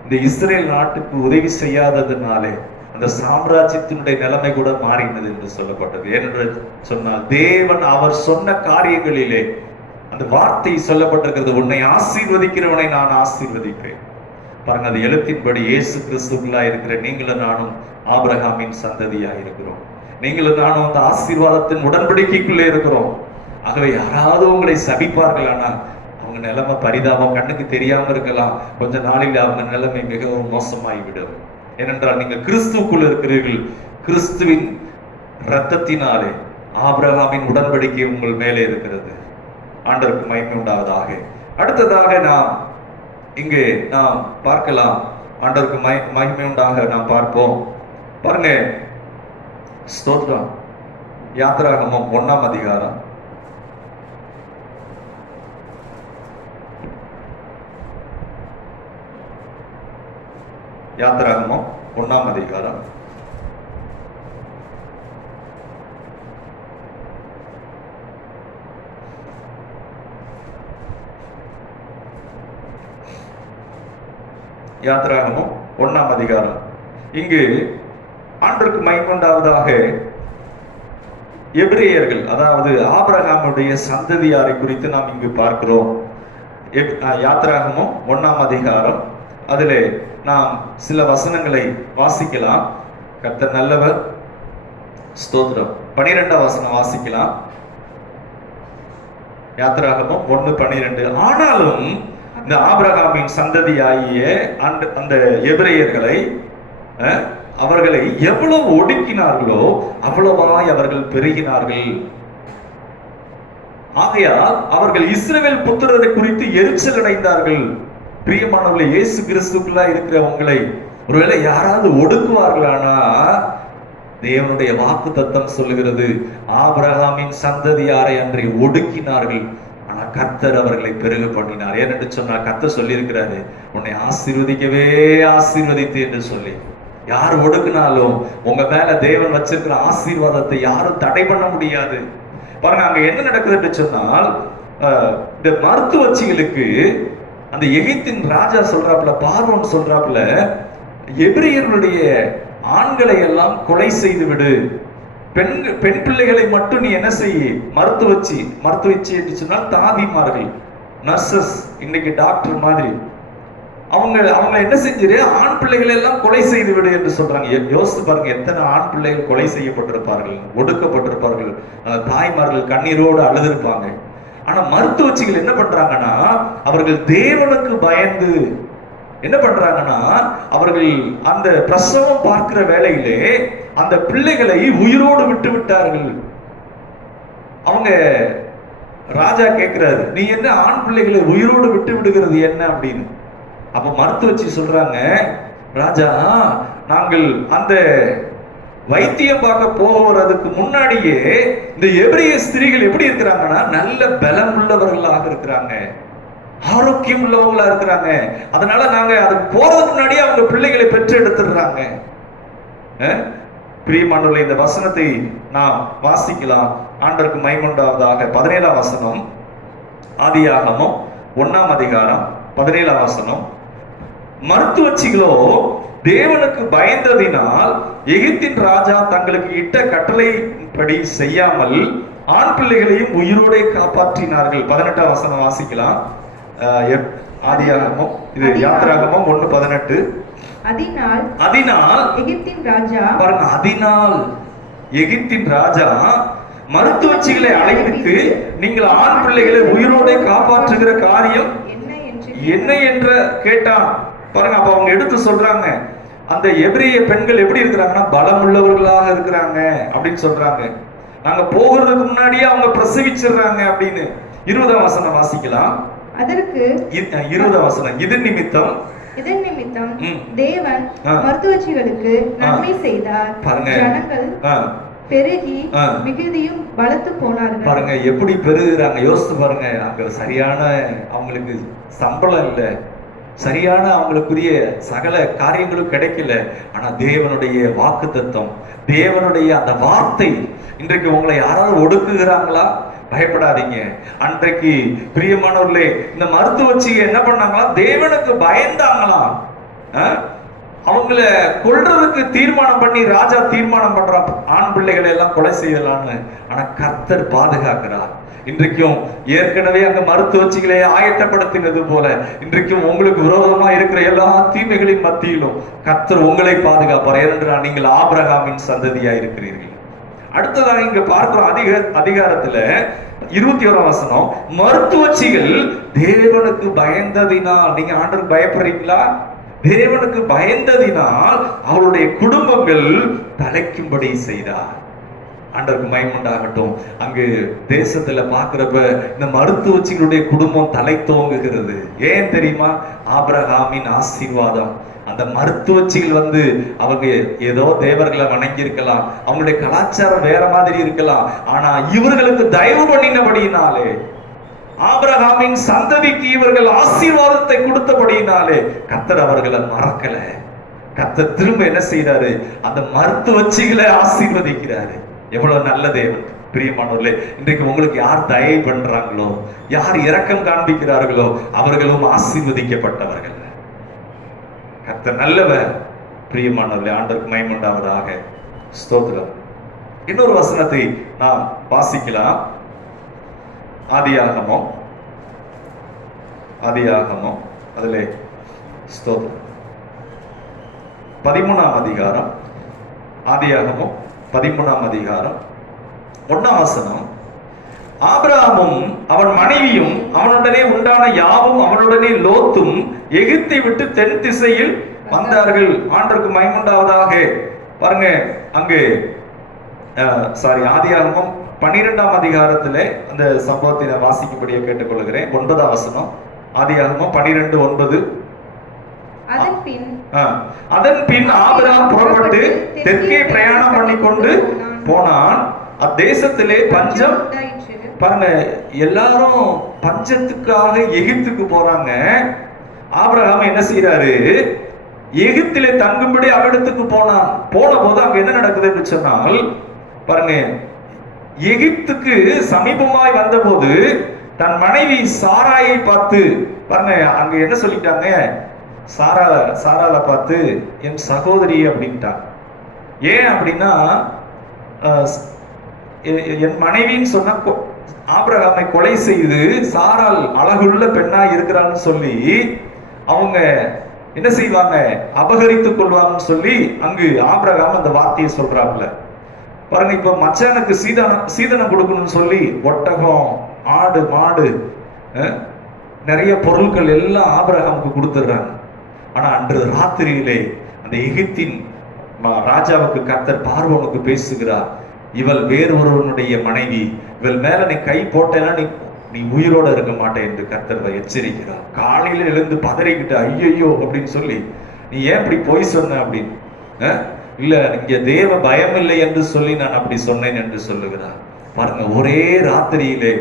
இந்த இஸ்ரேல் நாட்டுக்கு உதவி செய்யாததுனாலே அந்த சாம்ராஜ்யத்தினுடைய நிலைமை கூட மாறினது என்று சொல்லப்பட்டது. என்று சொன்னால், தேவன் அவர் சொன்ன காரியங்களிலே அந்த வார்த்தை சொல்லப்பட்டிருக்கிறது, உன்னை ஆசீர்வதிக்கிறவனை நான் ஆசீர்வதிப்பேன். பாருங்க, அது எழுத்தின்படி இயேசு கிறிஸ்துக்குள்ளா இருக்கிற நீங்களும் நானும் ஆபிரகாமின் சந்ததியா இருக்கிறோம். நீங்களும் நானும் அந்த ஆசீர்வாதத்தின் உடன்படிக்கைக்குள்ளே இருக்கிறோம். ஆகவே யாராவது உங்களை சபிப்பார்கள், ஆனால் அவங்க நிலைமை பரிதாபம், கண்ணுக்கு தெரியாம இருக்கலாம். கொஞ்ச நாளில் அவங்க நிலைமை மிகவும் மோசமாகிவிடும். ஏனென்றால் நீங்கள் கிறிஸ்துக்குள் இருக்கிறீர்கள். கிறிஸ்துவின் இரத்தத்தினாலே ஆபிரகாமின் உடன்படிக்கை உங்கள் மேலே இருக்கிறது. ஆண்டவருக்கு மகிமை உண்டாவதாக. அடுத்ததாக நாம் இங்கே நாம் பார்க்கலாம், ஆண்டவருக்கு மகிமை உண்டாக நாம் பார்ப்போம். பாருங்க, ஸ்தோத்திரம். யாத்திராகமம் 1ஆம் அதிகாரம். யாத்திராகமம் 1ஆம் அதிகாரம். யாத்திராகமம் 1ஆம் அதிகாரம். இங்கு ஆண்டவருக்கு மகிமையுண்டாவதாக எபிரேயர்கள், அதாவது ஆபிரகாமுடைய சந்ததியாரை குறித்து நாம் இங்கு பார்க்கிறோம். யாத்திராகமம் 1ஆம் அதிகாரம், அதிலே நாம் சில வசனங்களை வாசிக்கலாம். கர்த்தர் நல்லவர், ஸ்தோத்திரம். 12ஆம் வசனம் வாசிக்கலாம். யாத்திராகமம் 1:12. ஆனாலும் இந்த ஆபிரகாமின் சந்ததியாகிய அந்த எபிரேயர்களை அவர்களை எவ்வளவு ஒடுக்கினார்களோ அவ்வளவாய் அவர்கள் பெருகினார்கள். ஆகையால் அவர்கள் இஸ்ரவேல் புத்திரரை குறித்து எரிச்சல் அடைந்தார்கள். பிரியமானவர்களே, இயேசு கிறிஸ்துக்குள்ளா இருக்கிற உங்களை ஒருவேளை யாராவது ஒடுக்குவார்களானா, தேவனுடைய வாக்கு தத்தம் சொல்லுகிறது, ஆபிரகாமின் சந்ததியாரை அன்றை ஒடுக்கினார்கள், ஆனா கர்த்தர் அவர்களை பெருக பண்ணினார். ஏனென்று சொன்னால் கர்த்தர் சொல்லி இருக்கிறாரு, உன்னை ஆசீர்வதிக்கவே ஆசீர்வதித்து என்று சொல்லி. யார் ஒடுக்குனாலும் உங்க மேல தேவன் வச்சிருக்கிற ஆசீர்வாதத்தை யாரும் தடை பண்ண முடியாது. பாருங்க, அங்க என்ன நடக்குது என்று சொன்னால், இந்த மருத்துவச்சிகளுக்கு அந்த எகிப்தின் ராஜா சொல்றாப்புல, பார்வோன் சொல்றாப்புல, எபிரேயர்களுடைய ஆண்களை எல்லாம் கொலை செய்து விடு, பெண் பிள்ளைகளை மட்டும் நீ என்ன செய்ய, மருத்துவச்சி என்று சொன்னால் தாதிமார்கள், நர்சஸ், இன்னைக்கு டாக்டர் மாதிரி, அவங்க என்ன செஞ்சிரு, ஆண் பிள்ளைகளை எல்லாம் கொலை செய்து விடு என்று சொல்றாங்க. யோசித்து பாருங்க, எத்தனை ஆண் பிள்ளைகள் கொலை செய்யப்பட்டிருப்பார்கள், ஒடுக்கப்பட்டிருப்பார்கள், தாய்மார்கள் கண்ணீரோடு அழுதிருப்பாங்க. ஆனா மருத்துவச்சிகள் என்ன பண்றாங்கன்னா, அவர்கள் தேவனுக்கு பயந்து என்ன பண்றாங்கன்னா, அவர்கள் அந்த பிரசவம் பார்க்கிற வேளையிலே அந்த பிள்ளைகளை உயிரோடு விட்டு விட்டார்கள். அவங்க ராஜா கேட்கிறாரு, நீ என்ன ஆண் பிள்ளைகளை உயிரோடு விட்டு விடுகிறது என்ன அப்படின்னு. அப்ப மருத்துவச்சி சொல்றாங்க, ராஜா, நாங்கள் அந்த வைத்தியம் பார்க்க போகிறதுக்கு முன்னாடியே இந்த எபிரேய ஸ்திரீகள் எப்படி இருக்கிறாங்கன்னா, நல்ல பலம் உள்ளவர்களாக இருக்கிறாங்க, ஆரோக்கியம் உள்ளவங்களா இருக்கிறாங்க. அதனால நாங்க அதுக்கு போறதுக்கு முன்னாடியே அவங்க பிள்ளைகளை பெற்று எடுத்துடுறாங்க. பிரியமானவர்களே, இந்த வசனத்தை நாம் வாசிக்கலாம். ஆண்டவருக்கு மகிமையுண்டாவதாக. 17ஆம் வசனம், ஆதியாகமம் 1ஆம் அதிகாரம் 17ஆம் வசனம். மருத்துவச்சிகளோ தேவனுக்கு பயந்ததினால் எகிப்தின் ராஜா தங்களுக்கு இட்ட கட்டளைப்படி செய்யாமல் ஆண் பிள்ளைகளையும் உயிரோடே காப்பாற்றினார்கள். 18ஆம் வசனம் வாசிக்கலாம். ஆதியாகமம், இது யாத்திராகமம் 1:18. அதனால் எகிப்தின் ராஜா, பாருங்க, அதனால் எகிப்தின் ராஜா மருத்துவச்சிகளை அழைத்து, நீங்கள் ஆண் பிள்ளைகளை உயிரோடே காப்பாற்றுகிற காரியம் என்ன என்று கேட்டான். பாருங்க, அப்ப அவங்க எடுத்து சொல்றாங்க, அந்த எபிரேய பெண்கள் எப்படி இருக்கிறாங்கன்னா, பலம் உள்ளவர்களாக இருக்கிறாங்க அப்படின்னு சொல்றாங்க. நாங்க போகிறதுக்கு முன்னாடியே அவங்க பிரசவிச்சிடுறாங்க அப்படின்னு. 20ஆம் வசனம் வாசிக்கலாம். அதற்கு 20ஆம் வசனம், இதன் நிமித்தம் தேவன் மருத்துவச்சிகளுக்கு நன்மை செய்தார். பாருங்க, ஜனங்கள் பெருகி மிகுதியும் பலத்து போனார்கள். பாருங்க எப்படி பெருகுறாங்க, யோசித்து பாருங்க. அங்க சரியான அவங்களுக்கு சம்பளம் இல்லை, சரியான அவங்களுக்குரிய சகல காரியங்களும் கிடைக்கல. ஆனா தேவனுடைய வாக்குத்தத்தம், தேவனுடைய அந்த வார்த்தை, இன்றைக்கு உங்களை யாராவது ஒடுக்குகிறாங்களா? பயப்படாதீங்க. அன்றைக்கு பிரியமானவர்களே, இந்த மருத்துவச்சி என்ன பண்ணாங்களா, தேவனுக்கு பயந்தாங்களாம். அவங்கள கொல்றதுக்கு தீர்மானம் பண்ணி ராஜா தீர்மானம் பண்றான், ஆண் பிள்ளைகளை எல்லாம் கொலை செய்யலாம்னு. ஆனா கர்த்தர் பாதுகாக்கிறார். இன்றைக்கும் ஏற்கனவே அங்க மருத்துவச்சிகளை ஆயத்தப்படுத்தினது போல, இன்றைக்கும் உங்களுக்கு விரோதமா இருக்கிற எல்லா தீமைகளின் மத்தியிலும் கர்த்தர் உங்களை பாதுகாப்பார். ஏனென்றால் நீங்கள் ஆபிரகாமின் சந்ததியா இருக்கிறீர்கள். அடுத்ததாக இங்க பார்க்கிறோம் அதிகாரத்துல 21ஆம் வசனம், மருத்துவச்சிகள் தேவனுக்கு பயந்ததினால், நீங்க ஆண்டவருக்கு பயப்படுறீங்களா? தேவனுக்கு பயந்ததினால் அவருடைய குடும்பங்கள் தலைக்கும்படி செய்தார். ஆண்டவருக்கு மகிமையுண்டாகட்டும். அங்கு தேசத்துல பாக்குறப்ப இந்த மருத்துவச்சிகளுடைய குடும்பம் தலை தோங்குகிறது. ஏன் தெரியுமா? ஆபிரகாமின் ஆசீர்வாதம். அந்த மருத்துவச்சிகள் அவங்க ஏதோ தேவர்களை வணங்கி இருக்கலாம், அவங்களுடைய கலாச்சாரம் வேற மாதிரி இருக்கலாம், ஆனா இவர்களுக்கு தயவு பண்ணினபடியினாலே, ஆபிரகாமின் சந்ததிக்கு இவர்கள் ஆசீர்வாதத்தை கொடுத்தபடியினாலே கர்த்தர் அவர்களை மறக்கல. கர்த்தர் திரும்ப என்ன செய்யறாரு, அந்த மருத்துவச்சிகளை ஆசீர்வதிக்கிறாரு. எவ்வளவு நல்ல தேவன். பிரியமானவர்களே, இன்றைக்கு உங்களுக்கு யார் தயை பண்றாங்களோ, யார் இரக்கம் காண்பிக்கிறார்களோ, அவர்களும் ஆசீர்வதிக்கப்பட்டவர்கள். கர்த்தர் நல்லவர். பிரியமானவர்களே, ஆண்டவருக்கு மகிமையுண்டாவதாக. ஸ்தோத்திரம். இன்னொரு வசனத்தை நாம் வாசிக்கலாம். ஆதியாகமம் அதிலே ஸ்தோத்திரம் 13ஆம் அதிகாரம். ஆதியாகமம் 13ஆம் அதிகாரம் 1ஆம் வசனம். ஆபிரகாமும் அவன் மனைவியும் அவனுடனே உண்டான யாவும் அவனுடனே லோத்தும் எகிப்தை விட்டு தென் திசையில் வந்தார்கள். ஆண்டவருக்கு மகிமையுண்டாவதாக. பாருங்க, அங்கு ஆதியாகமம் 12ஆம் அதிகாரத்திலே அந்த சம்பவத்தை நான் வாசிக்கும்படியே கேட்டுக்கொள்கிறேன். 9ஆம் வசனம், ஆதியாகமம் 12:9. அதன் பின் ஆபிரகாம் புறப்பட்டு தெற்கே பிரயாணம் பண்ணி கொண்டு போனான். அத்தேசத்திலே பஞ்சம். பாருங்க, எல்லாரும் பஞ்சத்துக்காக எகிப்துக்கு போறாங்க. ஆபிரகாம் என்ன செய்யறாரு? எகிப்திலே தங்கும்படி அவ்விடத்துக்கு போனான். போன போது அங்க என்ன நடக்குதுன்னு சொன்னால், பாருங்க, எகிப்துக்கு சமீபமாய் வந்த போது தன் மனைவி சாராயை பார்த்து, பாருங்க அங்க என்ன சொல்லிட்டாங்க, சாரால பார்த்து என் சகோதரி அப்படின்ட்டான். ஏன் அப்படின்னா, என் மனைவின்னு சொன்னா ஆபிரகாமை கொலை செய்து சாரால் அழகுள்ள பெண்ணா இருக்கிறான்னு சொல்லி அவங்க என்ன செய்வாங்க, அபகரித்துக் கொள்வாங்கன்னு சொல்லி அங்கு ஆபிரகாம் அந்த வார்த்தையை சொல்றாப்புல. பாருங்க, இப்ப மச்சானுக்கு சீதனம் கொடுக்கணும்னு சொல்லி ஒட்டகம், ஆடு, மாடு, நிறைய பொருட்கள் எல்லாம் ஆபிரகாமுக்கு கொடுத்துடுறாங்க. ஆனா அன்று ராத்திரியிலே அந்த எகிப்தின் ராஜாவுக்கு கர்த்தர் பார்வோனுக்கு பேசுகிறார். இவள் வேறொருவனுடைய மனைவி, இவள் மேல நீ கை போட்டேன்னா நீ உயிரோட இருக்க மாட்டேன் என்று கர்த்தர் எச்சரிக்கிறார். காலையில எழுந்து பதறிக்கிட்டு ஐயோ அப்படின்னு சொல்லி, நீ ஏன் இப்படி போய் சொன்ன அப்படின்னு, இல்ல இங்க தேவ பயம் இல்லை என்று சொல்லி நான் அப்படி சொன்னேன் என்று சொல்லுகிறார். பாருங்க, ஒரே ராத்திரியிலே.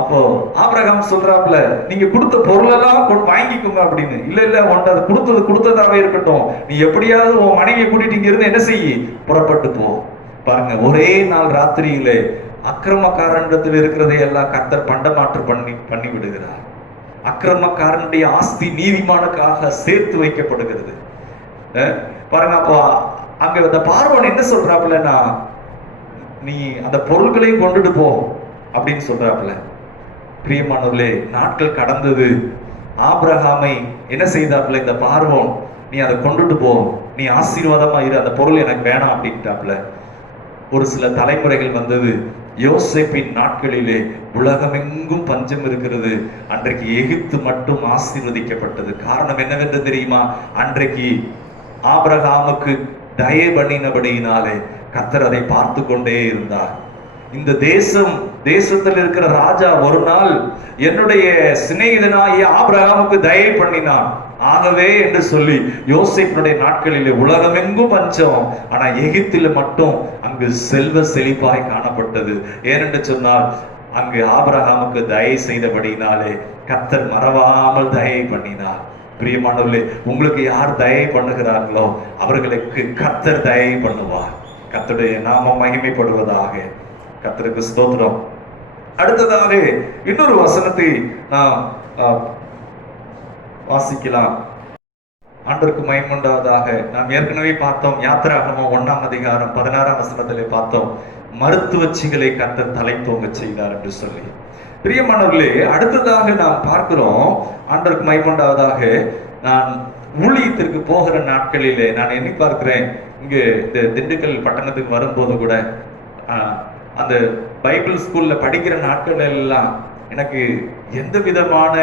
அப்போ ஆபிரகாம் சொல்றாப்ல, நீங்க கொடுத்த பொருளெல்லாம் வாங்கிக்கோங்க அப்படின்னு. இல்ல உன்ட அது கொடுத்ததாவே இருக்கட்டும், நீ எப்படியாவது உன் மனைவியை கூட்டிட்டு இங்க இருந்து என்ன செய்யி புறப்பட்டு போ. பாருங்க, ஒரே நாள் ராத்திரியிலே அக்கிரமக்காரனிடத்தில் இருக்கிறதை எல்லாம் கர்த்தர் பண்டமாற்று பண்ணி விடுகிறார். அக்கிரமக்காரனுடைய ஆஸ்தி நீதிமானுக்காக சேர்த்து வைக்கப்படுகிறது. பாருங்க, அப்போ அங்க அந்த பார்வோன் என்ன சொல்றாப்புலன்னா, நீ அந்த பொருட்களையும் கொண்டுட்டு போ அப்படின்னு சொல்றாப்புல. பிரியமானவர்களே, நாட்கள் கடந்தது. ஆபிரகாமை என்ன செய்தாப்புல இந்த பார்வோன், நீ அதை கொண்டுட்டு போ, நீ ஆசீர்வாதமா இரு, அந்த பொருள் எனக்கு வேணாம் அப்படின்ட்டாப்புல. ஒரு சில தலைமுறைகள் வந்தது. யோசேப்பின் நாட்களிலே உலகமெங்கும் பஞ்சம் இருக்கிறது. அன்றைக்கு எகிப்து மட்டும் ஆசீர்வதிக்கப்பட்டது. காரணம் என்னவென்று தெரியுமா? அன்றைக்கு ஆபிரகாமுக்கு தயவு பண்ணினபடியினாலே கர்த்தர் அதை பார்த்து கொண்டே இருந்தார். இந்த தேசத்தில் இருக்கிற ராஜா ஒரு நாள் என்னுடைய சிநேகிதனாகிய ஆபிரகாமுக்கு தயவு பண்ணினான். ஆகவே என்று சொல்லி யோசேப்பினுடைய நாட்களிலே உலகமெங்கும் பஞ்சம், ஆனா எகிப்தில் மட்டும் அங்கு செல்வ செழிப்பாய் காணப்பட்டது. ஏனென்று சொன்னால் அங்கு ஆபிரகாமுக்கு தயவு செய்தபடினாலே கர்த்தர் மறவாமல் தயவு பண்ணினார். பிரியமானவர்களே, உங்களுக்கு யார் தயவு பண்ணுகிறார்களோ அவர்களுக்கு கர்த்தர் தயவு பண்ணுவார். கர்த்தருடைய நாமம் மகிமைப்படுவதாக. கர்த்தருக்கு ஸ்தோத்திரம். அடுத்ததாக இன்னொரு வசனத்தை நாம் வாசிக்கலாம். ஆண்டவருக்கு மகிமையுண்டாவதாக. நாம் ஏற்கனவே பார்த்தோம், யாத்திராகமம் 1ஆம் அதிகாரம் 16ஆம் வசனத்திலே பார்த்தோம், மருத்துவச்சிகளை கர்த்தர் தலை தோங்க செய்தார் என்று சொல்லி. பிரியமானவர்களே, அடுத்ததாக நாம் பார்க்கிறோம், ஆண்டவருக்கு மகிமையுண்டாவதாக, நான் ஊழியத்திற்கு போகிற நாட்களிலே நான் எண்ணி பார்க்கிறேன். இங்கு இந்த திண்டுக்கல் பட்டணத்துக்கு வரும்போது கூட அந்த பைபிள் ஸ்கூல்ல படிக்கிற நாட்கள் எல்லாம் எனக்கு எந்த விதமான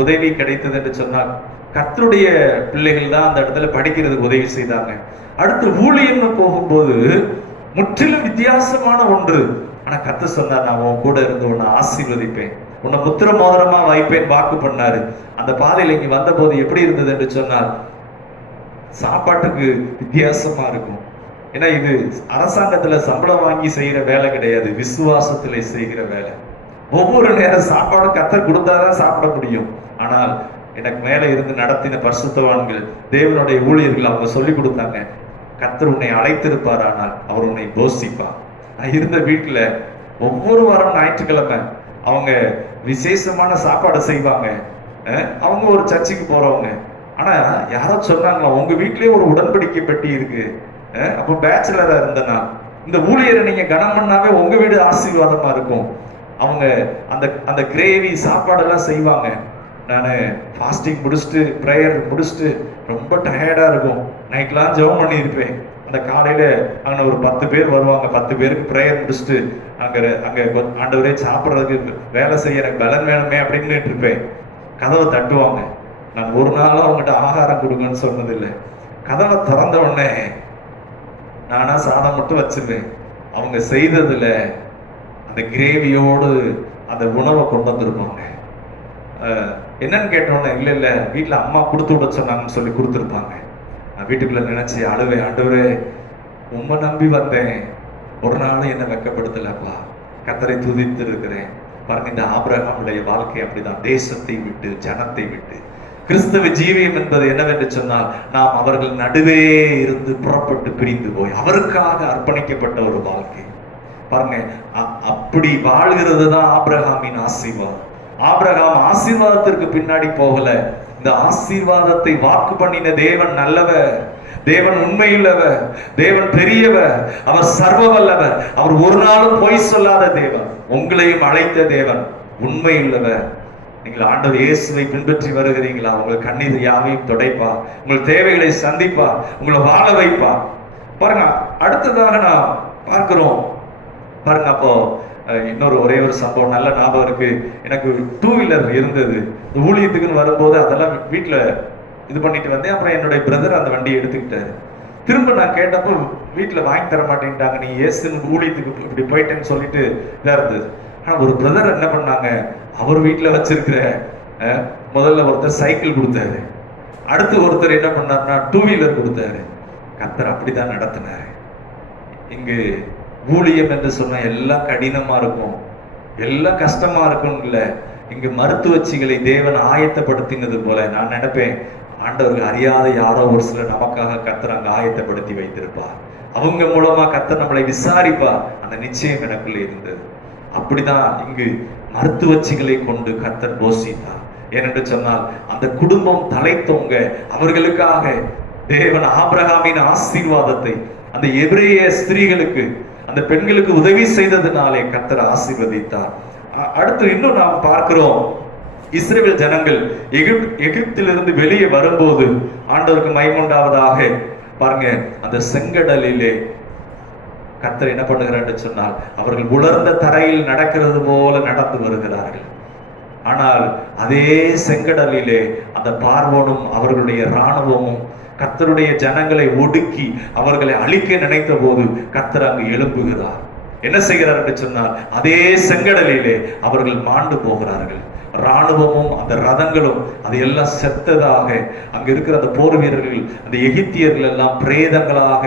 உதவி கிடைத்தது என்று சொன்னால், கர்த்தருடைய பிள்ளைகள் தான் அந்த இடத்துல படிக்கிறதுக்கு உதவி செய்தாங்க. அடுத்து ஊழியம்னு போகும்போது முற்றிலும் வித்தியாசமான ஒன்று. ஆனா கர்த்தர் சொன்னார், நான் உன் கூட இருந்து உன்னை ஆசீர்வதிப்பேன், உன்னை முத்திர மோதிரமா வைப்பேன் வாக்கு பண்ணாரு. அந்த பாதையில இங்க வந்த போது எப்படி இருந்தது என்று சொன்னால், சாப்பாட்டுக்கு வித்தியாசமா இருக்கும். ஏன்னா இது அரசாங்கத்துல சம்பளம் வாங்கி செய்யற வேலை கிடையாது, விசுவாசத்துல செய்கிற வேலை. ஒவ்வொரு நேரம் சாப்பாடு கர்த்தர் கொடுத்தாதான் சாப்பிட முடியும். ஆனால் எனக்கு மேல இருந்து நடத்தின பரிசுத்தவான்கள், தேவனுடைய ஊழியர்கள், அவங்க சொல்லி கொடுத்தாங்க, கர்த்தர் உன்னை அழைத்திருப்பார், ஆனால் அவர் உன்னை போஷிப்பார். நான் இருந்த வீட்டுல ஒவ்வொரு வாரம் ஞாயிற்றுக்கிழமை அவங்க விசேஷமான சாப்பாடு செய்வாங்க. அவங்க ஒரு சர்ச்சுக்கு போறவங்க. ஆனா யாரோ சொன்னாங்களா, உங்க வீட்லயே ஒரு உடன்படிக்கை பெட்டி இருக்கு, அப்போ பேச்சுலரா இருந்தனா இந்த ஊழியரை நீங்க கனம் பண்ணாவே உங்க வீடு ஆசீர்வாதமா இருக்கும். அவங்க அந்த கிரேவி சாப்பாடெல்லாம் செய்வாங்க. நான் ஃபாஸ்டிங் முடிச்சுட்டு ப்ரேயர் முடிச்சுட்டு ரொம்ப டயர்டா இருக்கும், நைட்லாம் ஜெபம் பண்ணியிருப்பேன். அந்த காலையில அங்கே ஒரு 10 பேர் வருவாங்க, 10 பேருக்கு ப்ரேயர் முடிச்சுட்டு அங்க ஆண்டவரே சாப்பிட்றதுக்கு வேலை செய்ய எனக்கு பலன் வேணுமே அப்படின்னு இருப்பேன். கதவை தட்டுவாங்க. நான் ஒரு நாளும் அவங்ககிட்ட ஆகாரம் கொடுங்கன்னு சொன்னதில்லை. கதவை திறந்த உடனே நானா சாதம் மட்டும் வச்சிருவேன். அவங்க செய்ததுல அந்த கிரேவியோடு அந்த உணவை கொண்டு வந்திருப்பாங்க. என்னன்னு கேட்டோன்னே, இல்லை இல்லை வீட்டில் அம்மா கொடுத்து விட சொன்னாங்கன்னு சொல்லி கொடுத்துருப்பாங்க. நான் வீட்டுக்குள்ள நினைச்சு அழுவேன், ஆண்டவரே உம்மை நம்பி வந்தேன், ஒரு நாளும் என்னை வெட்கப்படுத்தலப்பா, கர்த்தரை துதித்து இருக்கிறேன். பாருங்க, இந்த ஆபிரகாமுடைய வாழ்க்கை அப்படிதான். தேசத்தை விட்டு, ஜனத்தை விட்டு. கிறிஸ்தவ ஜீவியம் என்பது என்னவென்று சொன்னால், நாம் அவர்கள் நடுவே இருந்து புறப்பட்டு பிரிந்து போய் அவருக்காக அர்ப்பணிக்கப்பட்ட ஒரு வாழ்க்கை. பாருங்க, அப்படி வாழ்கிறது தான் ஆபிரகாமின் ஆசீர்வாதம். ஆபிரகாம் ஆசீர்வாதத்திற்கு பின்னாடி போகல. இந்த ஆசீர்வாதத்தை வாக்கு பண்ணின தேவன் நல்லவர், தேவன் உண்மையுள்ளவர், தேவன் பெரியவர், அவர் சர்வ வல்லவர், அவர் ஒரு நாளும் பொய் சொல்லாத தேவன், உங்களையும் அழைத்த தேவன் உண்மையுள்ளவர். நீங்கள் ஆண்டவர் இயேசுவை பின்பற்றி வருகிறீங்களா? உங்கள் கண்ணீர் யாவையும் துடைப்பா, உங்கள் தேவைகளை சந்திப்பா, உங்களை வாழ வைப்பா. பாருங்க, அடுத்ததாக நான் பார்க்கிறோம் பாருங்க. அப்போ இன்னொரு ஒரே ஒரு சம்பவம் நல்ல ஞாபகம் இருக்கு எனக்கு. 2 வீலர் இருந்தது. ஊழியத்துக்குன்னு வரும்போது அதெல்லாம் வீட்டுல இது பண்ணிட்டு வந்தேன். அப்புறம் என்னுடைய பிரதர் அந்த வண்டியை எடுத்துக்கிட்டாரு. திரும்ப நான் கேட்டப்போ வீட்டுல வாங்கி தர மாட்டேன்ட்டாங்க. நீ ஏசுன்னு ஊழியத்துக்கு இப்படி போயிட்டேன்னு சொல்லிட்டு இதா இருந்தது. ஆனா ஒரு பிரதர் என்ன பண்ணாங்க, அவர் வீட்டுல வச்சிருக்கிற முதல்ல ஒருத்தர் சைக்கிள் கொடுத்தாரு, அடுத்து ஒருத்தர் என்ன பண்ணாருன்னா 2 வீலர் கொடுத்தாரு. கர்த்தர் அப்படிதான் நடத்தினாரு. இங்கு ஊழியம் என்று சொன்னா எல்லாம் கடினமா இருக்கும், எல்லாம் கஷ்டமா இருக்கும் இல்ல. இங்கு மருத்துவச்சிகளை தேவன் ஆயத்தப்படுத்தினது போல நான் நினைப்பேன், ஆண்டவர்கள் அறியாத யாரோ ஒரு சிலர் நமக்காக கர்த்தர் அங்க ஆயத்தப்படுத்தி வைத்திருப்பார். அவங்க மூலமா கர்த்தர் நம்மளை விசாரிப்பார். அந்த நிச்சயம் எனக்குள்ள இருந்தது. அப்படிதான் இங்கு மருத்துவச்சிகளை கொண்டு கர்த்தர் போஷித்தார். ஏனென்று சொன்னால் அந்த குடும்பம் தலைத்தோங்க அவர்களுக்காக தேவன் ஆபிரகாமின் ஆசீர்வாதத்தை அந்த எபிரேய ஸ்திரீகளுக்கு, அந்த பெண்களுக்கு உதவி செய்ததினாலே கர்த்தர் ஆசீர்வதித்தார். அடுத்து இன்னும் நாம் பார்க்கிறோம், இஸ்ரவேல் ஜனங்கள் எகிப்திலிருந்து வெளியே வரும்போது ஆண்டவருக்கு மகிமையுண்டாவதாக பாருங்க, அந்த செங்கடலிலே கர்த்தர் என்ன பண்ணுகிறார் சொன்னால், அவர்கள் உலர்ந்த தரையில் நடக்கிறது போல நடந்து வருகிறார்கள். ஆனால் அதே செங்கடலிலே அந்த பார்வோனும் அவர்களுடைய இராணுவமும் கர்த்தருடைய ஜனங்களை ஒடுக்கி அவர்களை அழிக்க நினைத்த போது கர்த்தர் அங்கு எழும்புகிறார். என்ன செய்கிறார் என்று சொன்னால், அதே செங்கடலிலே அவர்கள் மாண்டு போகிறார்கள். இராணுவமும் அந்த ரதங்களும் அது எல்லாம் செத்ததாக, அங்க இருக்கிற அந்த போர் வீரர்கள், அந்த எகிப்தியர்கள் எல்லாம் பிரேதங்களாக.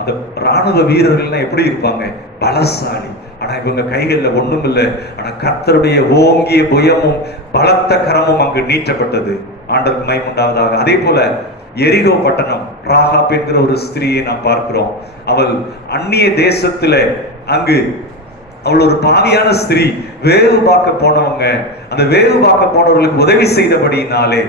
அந்த இராணுவ வீரர்கள்லாம் எப்படி இருப்பாங்க? பலசாலி. ஆனா இவங்க கைகள்ல ஒண்ணும் இல்லை. ஆனா கர்த்தருடைய ஓங்கிய புயமும் பலத்த கரமும் அங்கு நீட்டப்பட்டது. ஆண்டவருக்கு மகிமை உண்டாவதாக. அதே போல எரிகோ பட்டணம், ராகாப் என்கிற ஒரு ஸ்திரீயை நாம் பார்க்கிறோம். அவள் அந்நிய தேசத்துல, அங்கு அவள் ஒரு பாவியான ஸ்திரீ, வேவு பார்க்க போனவங்க, அந்த வேவு பார்க்க போனவர்களுக்கு உதவி செய்தபடியினாலே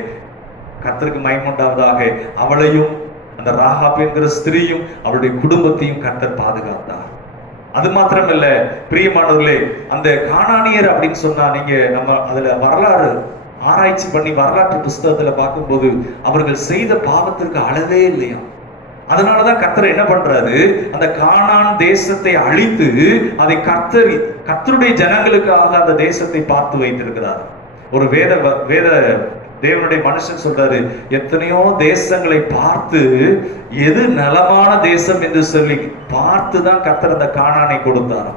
கர்த்தருக்கு மகிமை உண்டாவதாக அவளையும் அந்த ராகாப் என்கிற ஸ்திரீயும் அவளுடைய குடும்பத்தையும் கர்த்தர் பாதுகாத்தார். அது மாத்திரமல்ல பிரியமானவர்களே, அந்த கானானியர் அப்படின்னு சொன்னா, நீங்க நம்ம அதுல வரலாறு ஆராய்ச்சி பண்ணி வரலாற்று புஸ்தகத்துல பார்க்கும்போது அவர்கள் செய்த பாவத்திற்கு அளவே இல்லையா. அதனாலதான் கர்த்தர் என்ன பண்றாரு, அந்த கானான் தேசத்தை அழித்து அதை கர்த்தருடைய ஜனங்களுக்காக அந்த தேசத்தை பார்த்து வைத்திருக்கிறார். ஒரு வேத தேவனுடைய மனுஷன் சொல்றாரு, எத்தனையோ தேசங்களை பார்த்து எது நலமான தேசம் என்று சொல்லி பார்த்துதான் கர்த்தர் அந்த கானானை கொடுத்தார்.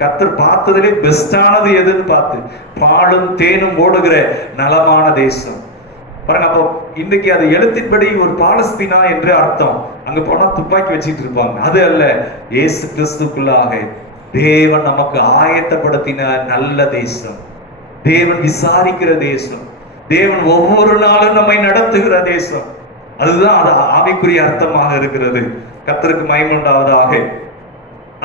கர்த்தர் பார்த்ததிலே பெஸ்டானது எதுன்னு பார்த்து, பாலும் தேனும் ஓடுகிற நலமான தேசம் பாருங்க. அப்போ இன்னைக்கு அது எழுத்தின்படி ஒரு பாலஸ்தீனா என்று அர்த்தம். அங்க போனா துப்பாக்கி வச்சிட்டு இருப்பாங்க. அது அல்ல, இயேசு கிறிஸ்துக்குள்ளாக தேவன் நமக்கு ஆயத்தப்படுத்தின நல்ல தேசம், தேவன் விசாரிக்கிற தேசம், தேவன் ஒவ்வொரு நாளும் நம்மை நடத்துகிற தேசம். அதுதான் அது ஆவிக்குரிய அர்த்தமாக இருக்கிறது. கர்த்தருக்கு மகிமை உண்டாவதாக.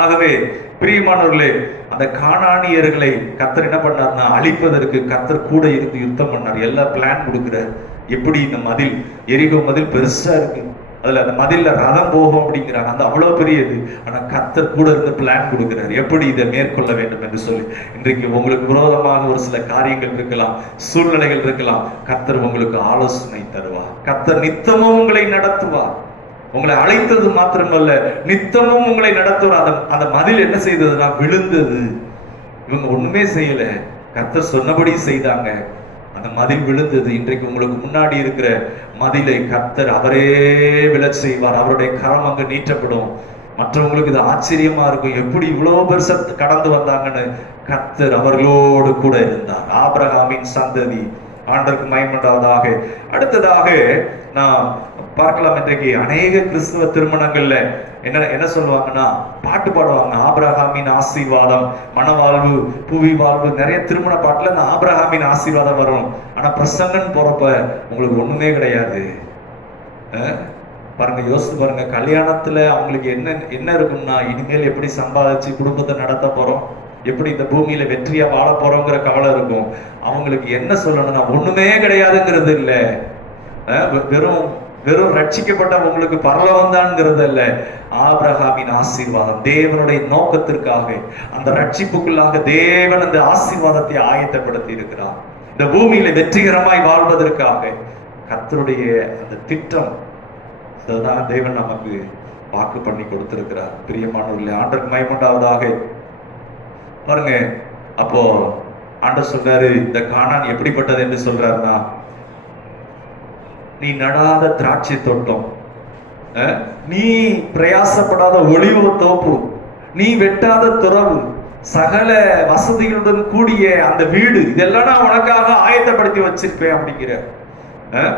ஆகவே பிரியமானவர்களே, அந்த கானானியர்களை கர்த்தர் என்ன பண்ணார்னா அழிப்பதற்கு கர்த்தர் கூட இருந்து யுத்தம் பண்ணார். எல்லாம் பிளான் கொடுக்கிறார். எப்படி இந்த மதில், எரிகோ மதில் பெருசா இருக்கு, அதுல அந்த மதில்ல ரதம் போகும் அப்படிங்கிறாங்க, அந்த அவ்வளவு பெரியது. ஆனா கர்த்தர் கூட இருந்து பிளான் கொடுக்கிறார், எப்படி இதை மேற்கொள்ள வேண்டும் என்று சொல்லி. இன்றைக்கு உங்களுக்கு விரோதமாக ஒரு சில காரியங்கள் இருக்கலாம், சூழ்நிலைகள் இருக்கலாம். கர்த்தர் உங்களுக்கு ஆலோசனை தருவார். கர்த்தர் நித்தமும் உங்களை நடத்துவார். உங்களை அழைத்தது மாத்திரமல்ல, நித்தமும் உங்களை நடத்துவார். அந்த மதில் என்ன செய்ததுன்னா விழுந்தது. இவங்க ஒண்ணுமே செய்யல, கர்த்தர் சொன்னபடி செய்தாங்க. அந்த மதில் விழுந்தது. இன்றைக்கு உங்களுக்கு முன்னாடி இருக்கிற மதிலை கர்த்தர் அவரே விழச் செய்வார். அவருடைய கரம் அங்கு நீட்டப்படும். மற்றவங்களுக்கு இது ஆச்சரியமா இருக்கும், எப்படி இவ்வளவு பெருசா கடந்து வந்தாங்கன்னு. கர்த்தர் அவர்களோடு கூட இருந்தார். ஆபிரகாமின் சந்ததி. ஆண்டவருக்கு மகிமையுண்டாவதாக. அடுத்ததாக நாம் பார்க்கலாம், இன்றைக்கு அநேக கிறிஸ்தவ திருமணங்கள்ல என்ன சொல்லுவாங்கன்னா, பாட்டு பாடுவாங்க. ஆபிரகாமின் ஆசீர்வாதம், மனவாழ்வு, புவி வாழ்வு, நிறைய திருமண பாட்டுல இந்த ஆபிரகாமின் ஆசீர்வாதம் வரும். ஆனா பிரசங்கன் போறப்ப உங்களுக்கு ஒண்ணுமே கிடையாது. பாருங்க, யோசித்து பாருங்க, கல்யாணத்துல அவங்களுக்கு என்ன இருக்கும்னா, இனிமேல் எப்படி சம்பாதிச்சு குடும்பத்தை நடத்த போறோம், எப்படி இந்த பூமியில வெற்றியா வாழ போறோங்கிற கவலை இருக்கும். அவங்களுக்கு என்ன சொல்லணும்னா ஒண்ணுமே கிடையாதுங்கிறது இல்ல, வெறும் ரட்சிக்கப்பட்ட உங்களுக்கு பரலோகம் தான்ங்கிறது இல்ல, ஆபிரகாமின் ஆசீர்வாதம். தேவனுடைய நோக்கத்திற்காக, அந்த ரட்சிப்புக்குள்ளாக தேவன் அந்த ஆசீர்வாதத்தை ஆயத்தப்படுத்தி இருக்கிறார். இந்த பூமியில வெற்றிகரமாய் வாழ்வதற்காக கர்த்தருடைய அந்த திட்டம், அதுதான் தேவன் நமக்கு வாக்கு பண்ணி கொடுத்திருக்கிறார். பிரியமானவர்களே, ஆண்டவருக்கு மகிமையுண்டாவதாக. பாருங்க, அப்போ ஆண்டவர் சொல்றாரு, இந்த கானான் எப்படிப்பட்டது என்று சொல்றாருன்னா, நீ நடாத திராட்சை தோட்டம், நீ பிரயாசப்படாத ஒளிவ தோப்பு, நீ வெட்டாத துறவு, சகல வசதிகளுடன் கூடிய அந்த வீடு, இதெல்லாம் நான் உனக்காக ஆயத்தப்படுத்தி வச்சிருப்பேன் அப்படிங்கிற.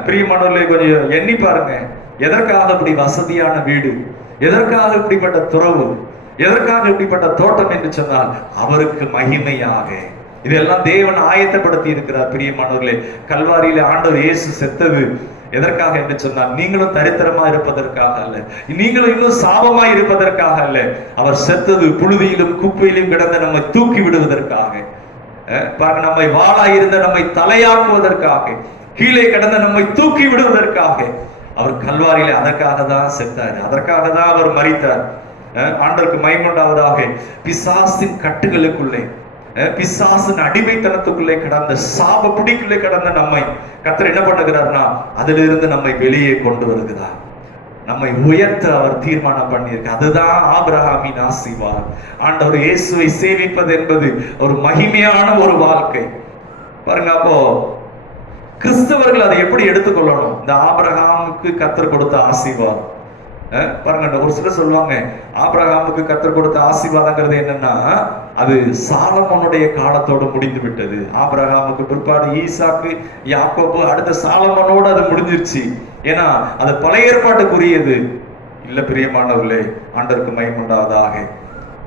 பிரியமானவர்களே, கொஞ்சம் எண்ணி பாருங்க, எதற்காக இப்படி வசதியான வீடு, எதற்காக இப்படிப்பட்ட துறவு, எதற்காக இப்படிப்பட்ட தோட்டம் என்று சொன்னால் அவருக்கு மகிமையாக. இதெல்லாம் தேவன் ஆயத்தப்படுத்தி இருக்கிறார். பிரியமானவர்களே, கல்வாரியில ஆண்டவர் இயேசு செத்தது எதற்காக என்று சொன்னால், நீங்களும் தரித்திரமா இருப்பதற்காக அல்ல, நீங்களும் இன்னும் சாபமா இருப்பதற்காக அல்ல. அவர் செத்தது புழுதியிலும் குப்பையிலும் கிடந்த நம்மை தூக்கி விடுவதற்காக. பாருங்க, நம்மை வாளாயிருந்த நம்மை தலையாக்குவதற்காக, கீழே கிடந்த நம்மை தூக்கி விடுவதற்காக அவர் கல்வாரியில அதற்காக தான் செத்தார், அதற்காக தான் அவர் மரித்தார். ஆண்டவருக்கு மகிமையுண்டாவதாக. பிசாசின் கட்டுகளுக்குள்ளே, பிசாசின் அடிமைத்தனத்துக்குள்ளே கடந்த, சாப பிடிக்குள்ளே கடந்த நம்மை கர்த்தர் என்ன பண்ணுகிறார்னா, அதிலிருந்து நம்மை வெளியே கொண்டு வருகிறார். நம்மை உயர்த்த அவர் தீர்மானம் பண்ணியிருக்க. அதுதான் ஆபிரகாமின் ஆசீர்வாதம். ஆண்டவர் இயேசுவை சேவிப்பது என்பது ஒரு மகிமையான ஒரு வாழ்க்கை. பாருங்க, அப்போ கிறிஸ்தவர்கள் அதை எப்படி எடுத்துக்கொள்ளணும்? இந்த ஆபிரகாமுக்கு கர்த்தர் கொடுத்த ஆசீர்வாதம் பாருங்க, ஒரு சிலர் சொல்லுவாங்க, ஆபிரகாமுக்கு கர்த்தர் கொடுத்த ஆசீர்வாதங்கிறது என்னன்னா, அது சாலமோனுடைய காலத்தோடு முடிந்து விட்டது. ஆபிரகாமுக்கு பிற்பாடு ஈசாக்கு, யாக்கோபு, அடுத்த சாலமோனோடு அது முடிஞ்சிருச்சு. ஏன்னா அது பழைய ஏற்பாட்டுக்குரியது இல்ல. பிரியமானவர்களே, ஆண்டவருக்கு மகிமையுண்டாவதாக.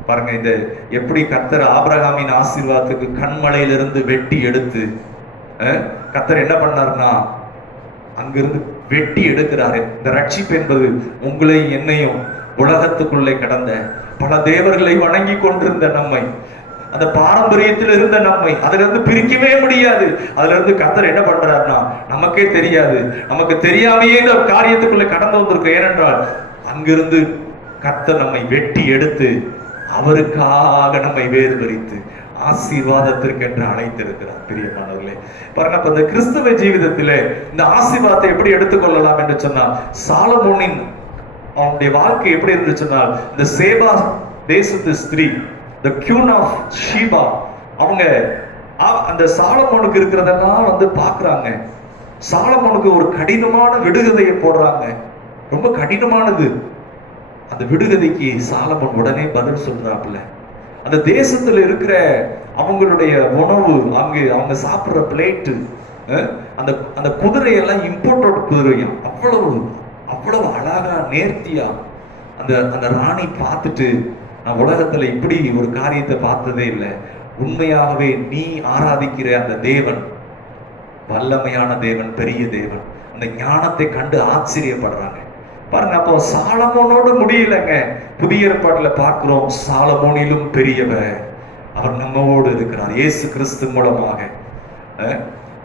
பாருங்க, இந்த எப்படி கர்த்தர் ஆபிரகாமின் ஆசீர்வாதத்துக்கு கண்மலையிலிருந்து வெட்டி எடுத்து கர்த்தர் என்ன பண்ணார்னா, அங்கிருந்து வெட்டி எடுக்கிறாரு. இந்த ரட்சிப்பு என்பது உங்களை என்னையும் உலகத்துக்குள்ளே கடந்த பல தேவர்களை வணங்கி கொண்டிருந்த நம்மை, அந்த பாரம்பரியத்தில் இருந்த நம்மை அதுல இருந்து பிரிக்கவே முடியாது. அதுல இருந்து கர்த்தர் என்ன பண்றாருன்னா, நமக்கே தெரியாது, நமக்கு தெரியாமையே இந்த காரியத்துக்குள்ளே கடந்து வந்திருக்கோம். ஏனென்றால் அங்கிருந்து கர்த்தர் நம்மை வெட்டி எடுத்து அவருக்காக நம்மை வேறுபரித்து ஆசீர்வாதத்திற்கு என்று அழைத்திருக்கிறார். பிரியமானவர்களே, பாருங்க, அப்ப இந்த கிறிஸ்தவ ஜீவிதத்திலே இந்த ஆசீர்வாதத்தை எப்படி எடுத்துக்கொள்ளலாம் என்று சொன்னால், சாலமோனின் அவனுடைய வாழ்க்கை எப்படி இருந்து சொன்னால், இந்த சேபா தேசத்து ஸ்திரீ, the queen of ஷீபா, அவங்க அந்த சாலமோனுக்கு இருக்கிறதெல்லாம் வந்து பாக்குறாங்க. சாலமோனுக்கு ஒரு கடினமான விடுகதையை போடுறாங்க, ரொம்ப கடினமானது. அந்த விடுகதைக்கு சாலமோன் உடனே பதில் சொல்றாப்புல. அந்த தேசத்துல இருக்கிற அவங்களுடைய உணவு, அவங்க சாப்பிடுற பிளேட்டு, அந்த அந்த குதிரையெல்லாம் இம்போர்ட்டட் குதிரையும் அவ்வளவு அழகா நேர்த்தியா அந்த ராணி பார்த்துட்டு, நான் உலகத்துல இப்படி ஒரு காரியத்தை பார்த்ததே இல்லை, உண்மையாகவே நீ ஆராதிக்கிற அந்த தேவன் வல்லமையான தேவன், பெரிய தேவன், அந்த ஞானத்தை கண்டு ஆச்சரியப்படுறாங்க. பாருங்க, அப்போ சாலமோனோடு முடியலங்க. புதிய ஏற்பாட்டுல பார்க்கிறோம், சாலமோனிலும் பெரியவர் அவர் நம்மோடு இருக்கிறார் இயேசு கிறிஸ்து மூலமாக.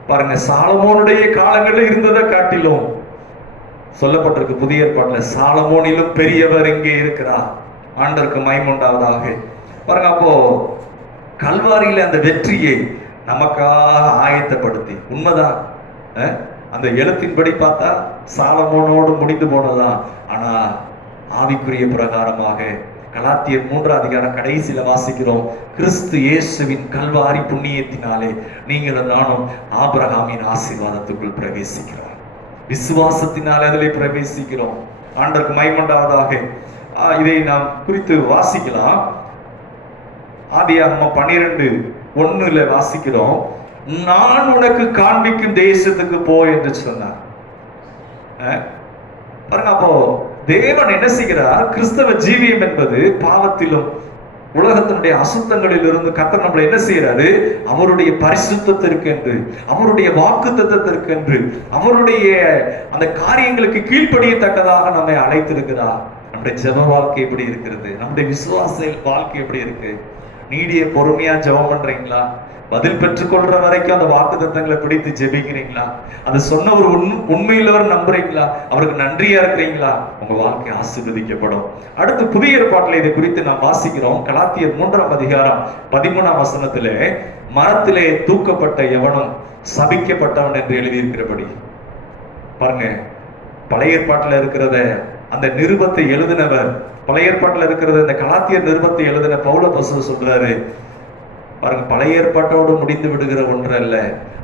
பாருங்க, சாலமோனுடைய காலங்களில் இருந்ததை காட்டிலும் சொல்லப்பட்டிருக்கு புதிய ஏற்பாட்டுல, சாலமோனிலும் பெரியவர் இங்கே இருக்கிறார். ஆண்டவருக்கு மகிமையுண்டாவதாக. பாருங்க, அப்போ கல்வாரியில அந்த வெற்றியை நமக்காக ஆயத்தப்படுத்தி, உண்மைதான், அந்த எழுத்தின்படி பார்த்தா சாலமோனோடு முடிந்து போனதுதான். ஆனா ஆவிக்குரிய பிரகாரமாக கலாத்தியர் 3ஆம் அதிகாரம் கடைசியில வாசிக்கிறோம், கிறிஸ்து இயேசுவின் கல்வாரி புண்ணியத்தினாலே நீங்களும் நானும் ஆபிரகாமின் ஆசீர்வாதத்துக்குள் பிரவேசிக்கிறோம். விசுவாசத்தினாலே அதிலே பிரவேசிக்கிறோம். ஆண்டவருக்கு மகிமையுண்டாவதாக. இதை நாம் குறித்து வாசிக்கலாம். ஆதியாகமம் 12:1 வாசிக்கிறோம். நான் உனக்கு காண்பிக்கும் தேசத்துக்கு போ என்று சொன்னார். பாருங்க, அப்போ தேவன் என்ன செய்கிறார்? கிறிஸ்தவ ஜீவியம் என்பது பாவத்திலும் உலகத்தினுடைய அசுத்தங்களில் இருந்து கர்த்தர் நம்மளை என்ன செய்யறாரு? அவருடைய பரிசுத்தத்திற்கு என்று, அவருடைய வாக்குத்தத்தத்திற்கு என்று, அவருடைய அந்த காரியங்களுக்கு கீழ்ப்படியத்தக்கதாக நம்மை அழைத்திருக்கிறார். நம்முடைய ஜெப வாழ்க்கை எப்படி இருக்கிறது? நம்முடைய விசுவாச வாழ்க்கை எப்படி இருக்கு? நீடிய பொறுமையா ஜெபம் பண்றீங்களா? பதில் பெற்றுக்கொள்ற வரைக்கும் அந்த வாக்குத்தத்தங்களை பிடித்து ஜெபிக்கிறீங்களா? அது சொன்னவர் உண்மையிலவர் நம்புறீங்களா? அவருக்கு நன்றியா இருக்கிறீங்களா? உங்க வாழ்க்கை ஆசீர்வதிக்கப்படும். அடுத்து புதிய ஏற்பாட்டில் இதை குறித்து நாம் வாசிக்கிறோம். கலாத்தியர் 3:13 மரத்திலே தூக்கப்பட்ட எவனும் சபிக்கப்பட்டவன் என்று எழுதியிருக்கிறபடி. பாருங்க, பழைய ஏற்பாட்டில் இருக்கிறத அந்த நிருபத்தை எழுதினவர், பழைய ஏற்பாட்டில் இருக்கிறத இந்த கலாத்தியர் நிருபத்தை எழுதின பவுல அப்போஸ்தலர் சொல்றாரு. பாருங்க, பழைய ஏற்பாட்டோடு முடிந்து விடுகிற ஒன்று அல்ல.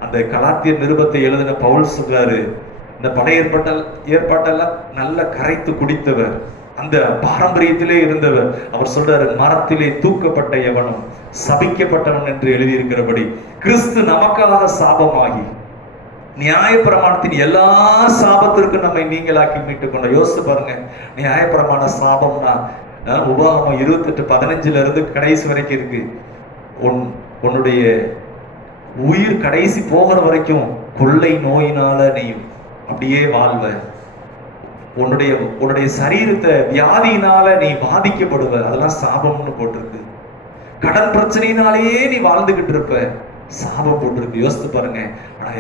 அந்த கலாத்தியர் நிருபத்தை எழுதின பவுல் சொல்றாரு, இந்த பழைய ஏற்பாட்டெல்லாம் நல்ல கரைத்து குடித்தவர், அந்த பாரம்பரியத்திலே இருந்தவர். அவர் சொல்றாரு, மரத்திலே தூக்கப்பட்ட எவனும் சபிக்கப்பட்டவன் என்று எழுதியிருக்கிறபடி கிறிஸ்து நமக்காக சாபமாகி நியாயப்பிரமாணத்தின் எல்லா சாபத்திற்கும் நம்மை நீங்களாக்கி மீட்டுக் கொண்ட. யோசித்து பாருங்க, நியாயப்பிரமாண சாபம்னா உபாகமம் 28:15 கடைசி வரைக்கும் இருக்கு. உன்னுடைய உயிர் கடைசி போகிற வரைக்கும் கொள்ளை நோயினால நீ அப்படியே வாழ்வ, உன்னுடைய சரீரத்தை வியாதியினால நீ பாதிக்கப்படுவ, அதெல்லாம் சாபம்னு போட்டிருக்கு. கடன் பிரச்சனையினாலேயே நீ வாழ்ந்துகிட்டு இருப்ப, சாபம் போட்டிருக்கு. யோசித்து பாருங்க. ஆனா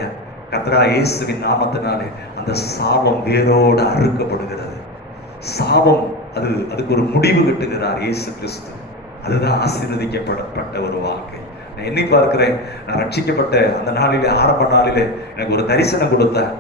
கர்த்தராகிய இயேசுவின் நாமத்தினாலே அந்த சாபம் வேரோடு அறுக்கப்படுகிறது. சாபம் அதுக்கு ஒரு முடிவு கட்டுகிறார் இயேசு கிறிஸ்து. அதுதான் ஆசீர்வதிக்கப்பட்ட ஒரு வாழ்க்கை. நான் எண்ணி பார்க்கிறேன், நான் ரட்சிக்கப்பட்ட அந்த நாளிலே, ஆரம்ப நாளிலே எனக்கு ஒரு தரிசனம் கொடுத்தார்.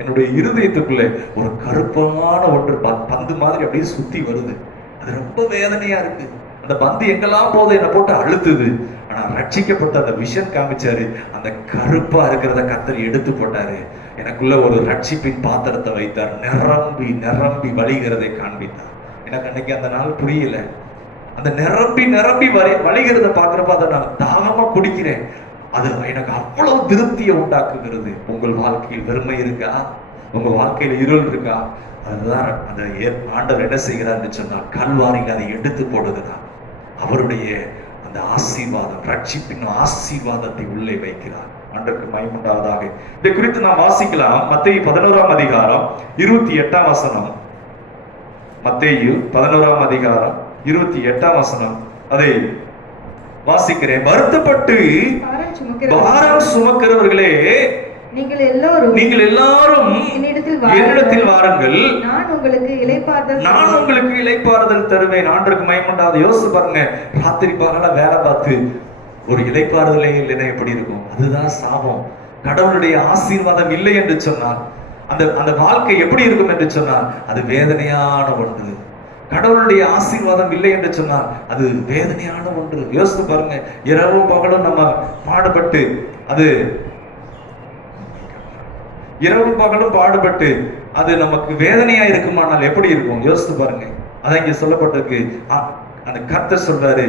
என்னுடைய இருதயத்துக்குள்ளே ஒரு கருப்பான ஒன்று பந்து மாதிரி அப்படியே சுத்தி வருது. அது ரொம்ப வேதனையா இருக்கு. அந்த பந்து எங்கெல்லாம் போது என்னை போட்டு அழுத்துது. ஆனா ரட்சிக்கப்பட்ட அந்த விஷன் காமிச்சாரு, அந்த கருப்பா இருக்கிறத கர்த்தர் எடுத்து போட்டாரு. எனக்குள்ள ஒரு ரட்சிப்பின் பாத்திரத்தை வைத்தார். நிரம்பி நிரம்பி வழிகிறதை காண்பித்தார். எனக்கு அன்னைக்கு அந்த நாள் புரியல. அந்த நிரம்பி நிரம்பி வழிகிறத பாக்குறப்ப அதை நான் தாகமா குடிக்கிறேன். அது எனக்கு அவ்வளவு திருப்தியை உண்டாக்குகிறது. உங்கள் வாழ்க்கையில் வெறுமை இருக்கா? உங்க வாழ்க்கையில இருள் இருக்கா? அதுதான் அந்த ஆண்டவர் என்ன செய்கிறார்னு சொன்னால், கல்வாரியில் அதை எடுத்து போடுகிறார். அவருடைய அந்த ஆசீர்வாதம், ரட்சிப்பின் ஆசீர்வாதத்தை உள்ளே வைக்கிறார். ஆண்டவருக்கு மகிமை உண்டாவதாக. இதை குறித்து நாம் வாசிக்கலாம். மத்தேயு 11:28. மத்தேயு 11:28 அதை வாசிக்கிறேன். வருத்தப்பட்டு பாரம் சுமக்கிறவர்களே, நீங்கள் எல்லாரும் என்னிடத்தில் வாருங்கள், நான் உங்களுக்கு இளைப்பாறுதல் தருவேன். ஆண்டவருக்கு மகிமை உண்டாவது. யோசிச்சு பாருங்க, ராத்திரி பகல வேலை பார்த்து ஒரு இளைப்பாறுதலே இல்லைன்னா எப்படி இருக்கும்? அதுதான் சாபம். கடவுளுடைய ஆசீர்வாதம் இல்லை என்று சொன்னால் அந்த வாழ்க்கை எப்படி இருக்கும் என்று சொன்னால் அது வேதனையான ஒன்று. கடவுளுடைய ஆசீர்வாதம் இல்லை என்று சொன்னால் அது வேதனையான ஒன்று. யோசித்து பாருங்க, இரவும் பகலும் நம்ம பாடுபட்டு, அது இரவும் பகலும் பாடுபட்டு அது நமக்கு வேதனையா இருக்குமானால் எப்படி இருக்கும்? யோசித்து பாருங்க. அதான் இங்க சொல்லப்பட்டிருக்கு. அந்த கர்த்தர் சொல்றாரு,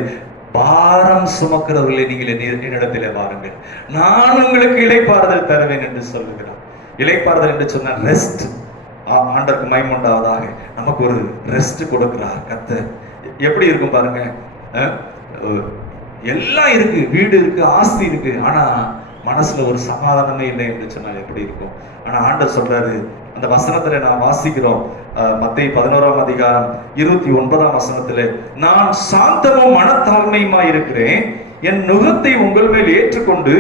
பாரம் சுமக்கிறவர்களே நீங்கள் என்னிடத்திலே வாருங்கள், நான் உங்களுக்கு இளைப்பாறுதல் தருவேன் என்று சொல்லுகிறார். இளைப்பாறுதல் என்று சொன்னால் ரெஸ்ட். ஆண்டவருக்கு மகிமை உண்டாவதாக. நமக்கு ஒரு ரெஸ்ட் கொடுக்கிறார் கர்த்தர். எப்படி இருக்கும் பாருங்க. எல்லாம் இருக்கு, வீடு இருக்கு, ஆஸ்தி இருக்கு, ஆனா மனசுல ஒரு சமாதானமே இல்லை என்று சொன்னால் எப்படி இருக்கும்? ஆனா ஆண்டவர் சொல்றாரு, அந்த வசனத்துல நான் வாசிக்கிறோம். மத்தேயு 11:29 நான் சாந்தமும் மனத்தாழ்மையுமா இருக்கிறேன், என் நுகத்தை உங்கள் மேல் ஏற்றுக்கொண்டு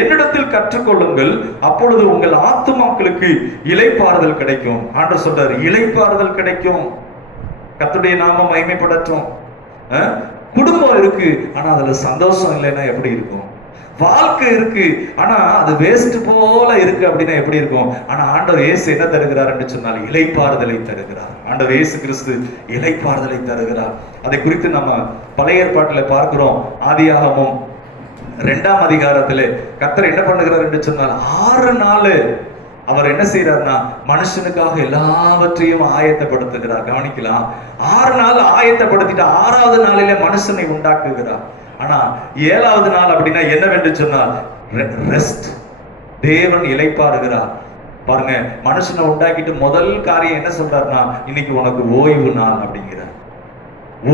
என்னிடத்தில் கற்றுக்கொள்ளுங்கள், அப்பொழுது உங்கள் ஆத்துமாக்களுக்கு இளைப்பாறுதல் கிடைக்கும். ஆண்டவர் சொல்றாரு, இளைப்பாறுதல் கிடைக்கும். கர்த்தருடைய நாமம் மகிமைப்படட்டும். குடும்பம் இருக்கு, ஆனா அதுல சந்தோஷம் இல்லைன்னா எப்படி இருக்கும்? வாழ்க்கை இருக்கு, ஆனா அது வேஸ்ட் போல இருக்கு அப்படின்னா எப்படி இருக்கும்? ஆனா ஆண்டவர் இயேசு என்ன தருகிறார் என்று சொன்னால் இளைப்பாறுதலை தருகிறார். ஆண்டவர் இயேசு கிறிஸ்து இளைப்பாறுதலை தருகிறார். அதை குறித்து நம்ம பழைய ஏற்பாட்டில் பார்க்கிறோம். ஆதியாகமம் 2 கர்த்தர் என்ன பண்ணுகிறார் என்று சொன்னால் 6 நாள் அவர் என்ன செய்யறாருன்னா மனுஷனுக்காக எல்லாவற்றையும் ஆயத்தப்படுத்துகிறார். கவனிக்கலாம், 6 நாள் ஆயத்தப்படுத்திட்டு 6வது நாளிலே மனுஷனை உண்டாக்குகிறார். ஆனா 7வது நாள் அப்படின்னா என்னவென்று சொன்னால் ரெஸ்ட், தேவன் இளைப்பாறுகிறார். பாருங்க, மனுஷனை உண்டாக்கிட்டு முதல் காரியம் என்ன சொல்றாருன்னா, இன்னைக்கு உனக்கு ஓய்வு நாள் அப்படிங்கிறார்.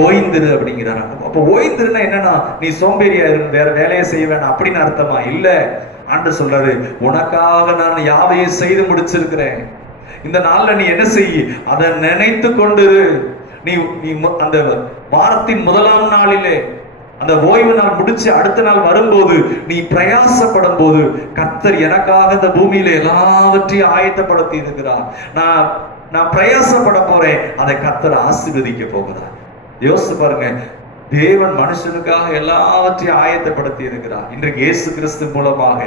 ஓய்ந்திரு அப்படிங்கிறார். அப்ப ஓய்ந்திருன்னா என்னன்னா, நீ சோம்பேறியா இரு, வேற வேலையை செய்ய வேணாம் அப்படின்னு அர்த்தமா? இல்ல, ஆண்டவர் சொல்றாரு, உனக்காக நான் யாவையும் செய்து முடிச்சிருக்கிறேன். இந்த நாள்ல நீ என்ன செய், அதை நினைத்து கொண்டு நீ அந்த வாரத்தின் முதலாம் நாளிலே அந்த ஓய்வு நாள் முடிச்சு அடுத்த நாள் வரும்போது நீ பிரயாசப்படும் போது கர்த்தர் எனக்காக இந்த பூமியில எல்லாவற்றையும் ஆயத்தப்படுத்தி இருக்கிறார். நான் பிரயாசப்பட போறேன், அதை கர்த்தர் ஆசீர்வதிக்க போகிறார். யோசிச்சு பாருங்க, தேவன் மனுஷனுக்காக எல்லாவற்றையும் ஆயத்தப்படுத்தி இருக்கிறார். இன்றைக்கு இயேசு கிறிஸ்து மூலமாக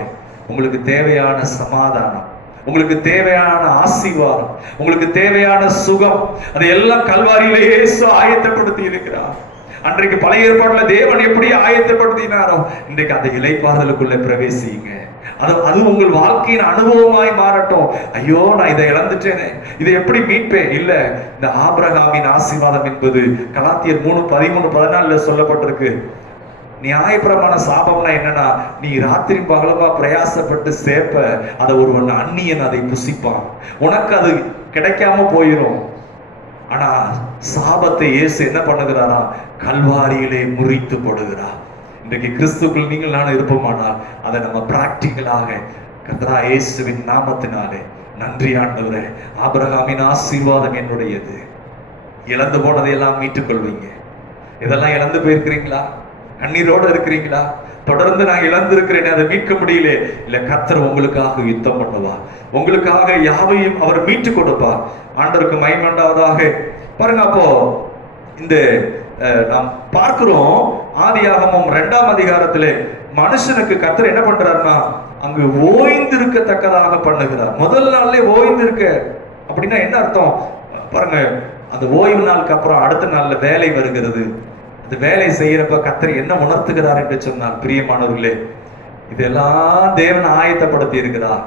உங்களுக்கு தேவையான சமாதானம், உங்களுக்கு தேவையான ஆசீர்வாதம், உங்களுக்கு தேவையான சுகம், அதையெல்லாம் கல்வாரியிலே இயேசு ஆயத்தப்படுத்தி இருக்கிறார். அன்றைக்கு பழைய ஏற்பாட்டுல தேவன் எப்படி ஆயத்தப்படுத்தினாரோ இன்றைக்கு அந்த இளைப்பாறுதலுக்குள்ள பிரவேசிங்க. அது உங்கள் வாழ்க்கையின் அனுபவமாய் மாறட்டும். ஐயோ, நான் இதை இழந்துட்டேனே, இதை எப்படி மீட்பேன்? இல்ல, இந்த ஆபிரகாமின் ஆசீர்வாதம் என்பது கலாத்தியர் 3:13-14 சொல்லப்பட்டிருக்கு. நியாயப்பிரமாண சாபம்னா என்னன்னா, நீ ராத்திரி பகலமா பிரயாசப்பட்டு சேர்ப்ப அதை ஒருவன் அந்நியன் அதை புசிப்பான், உனக்கு அது கிடைக்காம போயிடும். ஆனா சாபத்தை இயேசு என்ன பண்ணுகிறாரா, கல்வாரியிலே முறித்து போடுகிறார். இன்றைக்கு கிறிஸ்துக்குள் நீங்கள் நான் இருப்போமானால் அதை நம்ம பிராக்டிக்கலாக கர்த்தரா இயேசுவின் நாமத்தினாலே, நன்றி ஆண்டவரே, ஆபிரகாமின் ஆசீர்வாதம் என்னுடையது, இழந்து போனதையெல்லாம் மீட்டுக் கொள்வீங்க. இதெல்லாம் இழந்து போயிருக்கிறீங்களா? கண்ணீரோடு இருக்கிறீங்களா? தொடர்ந்து நான் இழந்திருக்கிறேன், அதை மீட்க முடியல. இல்ல, கர்த்தர் உங்களுக்காக யுத்தம் பண்ணுவா, உங்களுக்காக யாவையும் அவர் மீட்டு கொடுப்பா. ஆண்டவருக்கு மகிமை உண்டாவதாக. பாருங்க, அப்போ இந்த நாம் பார்க்கிறோம், ஆதியாகமம் 2ஆம் அதிகாரத்திலே மனுஷனுக்கு கர்த்தர் என்ன பண்றாருன்னா, அங்கு ஓய்ந்திருக்கத்தக்கதாக பண்ணுகிறார். முதல் நாள்ல ஓய்ந்திருக்க அப்படின்னா என்ன அர்த்தம் பாருங்க. அந்த ஓய்வு நாளுக்கு அப்புறம் அடுத்த நாள்ல வேலை வருகிறது. அந்த வேலை செய்யறப்ப கர்த்தர் என்ன உணர்த்துகிறார் என்று சொன்னால், பிரியமானவர்களே, இதெல்லாம் தேவன் ஆயத்தப்படுத்தி இருக்கிறார்.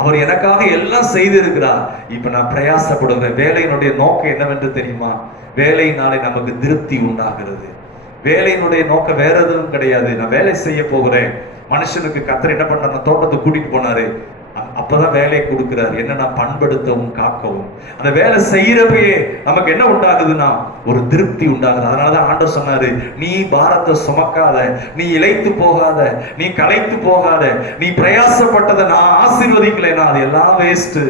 அவர் எனக்காக எல்லாம் செய்திருக்கிறார். இப்ப நான் பிரயாசப்படுகிறேன். வேலையினுடைய நோக்கம் என்னவென்று தெரியுமா? வேலையினாலே நமக்கு திருப்தி உண்டாகிறது. வேலையினுடைய நோக்கம் வேற எதுவும் கிடையாது. நான் வேலை செய்ய போகிறேன். மனுஷனுக்கு கர்த்தர் என்ன பண்றாரு, தோட்டத்துக்கு கூட்டிட்டு போனாரு. அப்பதான் வேலையை கொடுக்கிறார். என்னன்னா, பண்படுத்தவும் காக்கவும். அந்த வேலை செய்யறப்பயே நமக்கு என்ன உண்டாகுதுன்னா, ஒரு திருப்தி உண்டாகுது. அதனாலதான் ஆண்டவர் சொன்னாரு, நீ பாரத்தை சுமக்காத, நீ இளைத்து போகாத, நீ களைத்து போகாத, நீ பிரயாசப்பட்டதை நான் ஆசீர்வதிக்கலைன்னா அது எல்லாம் வேஸ்ட்.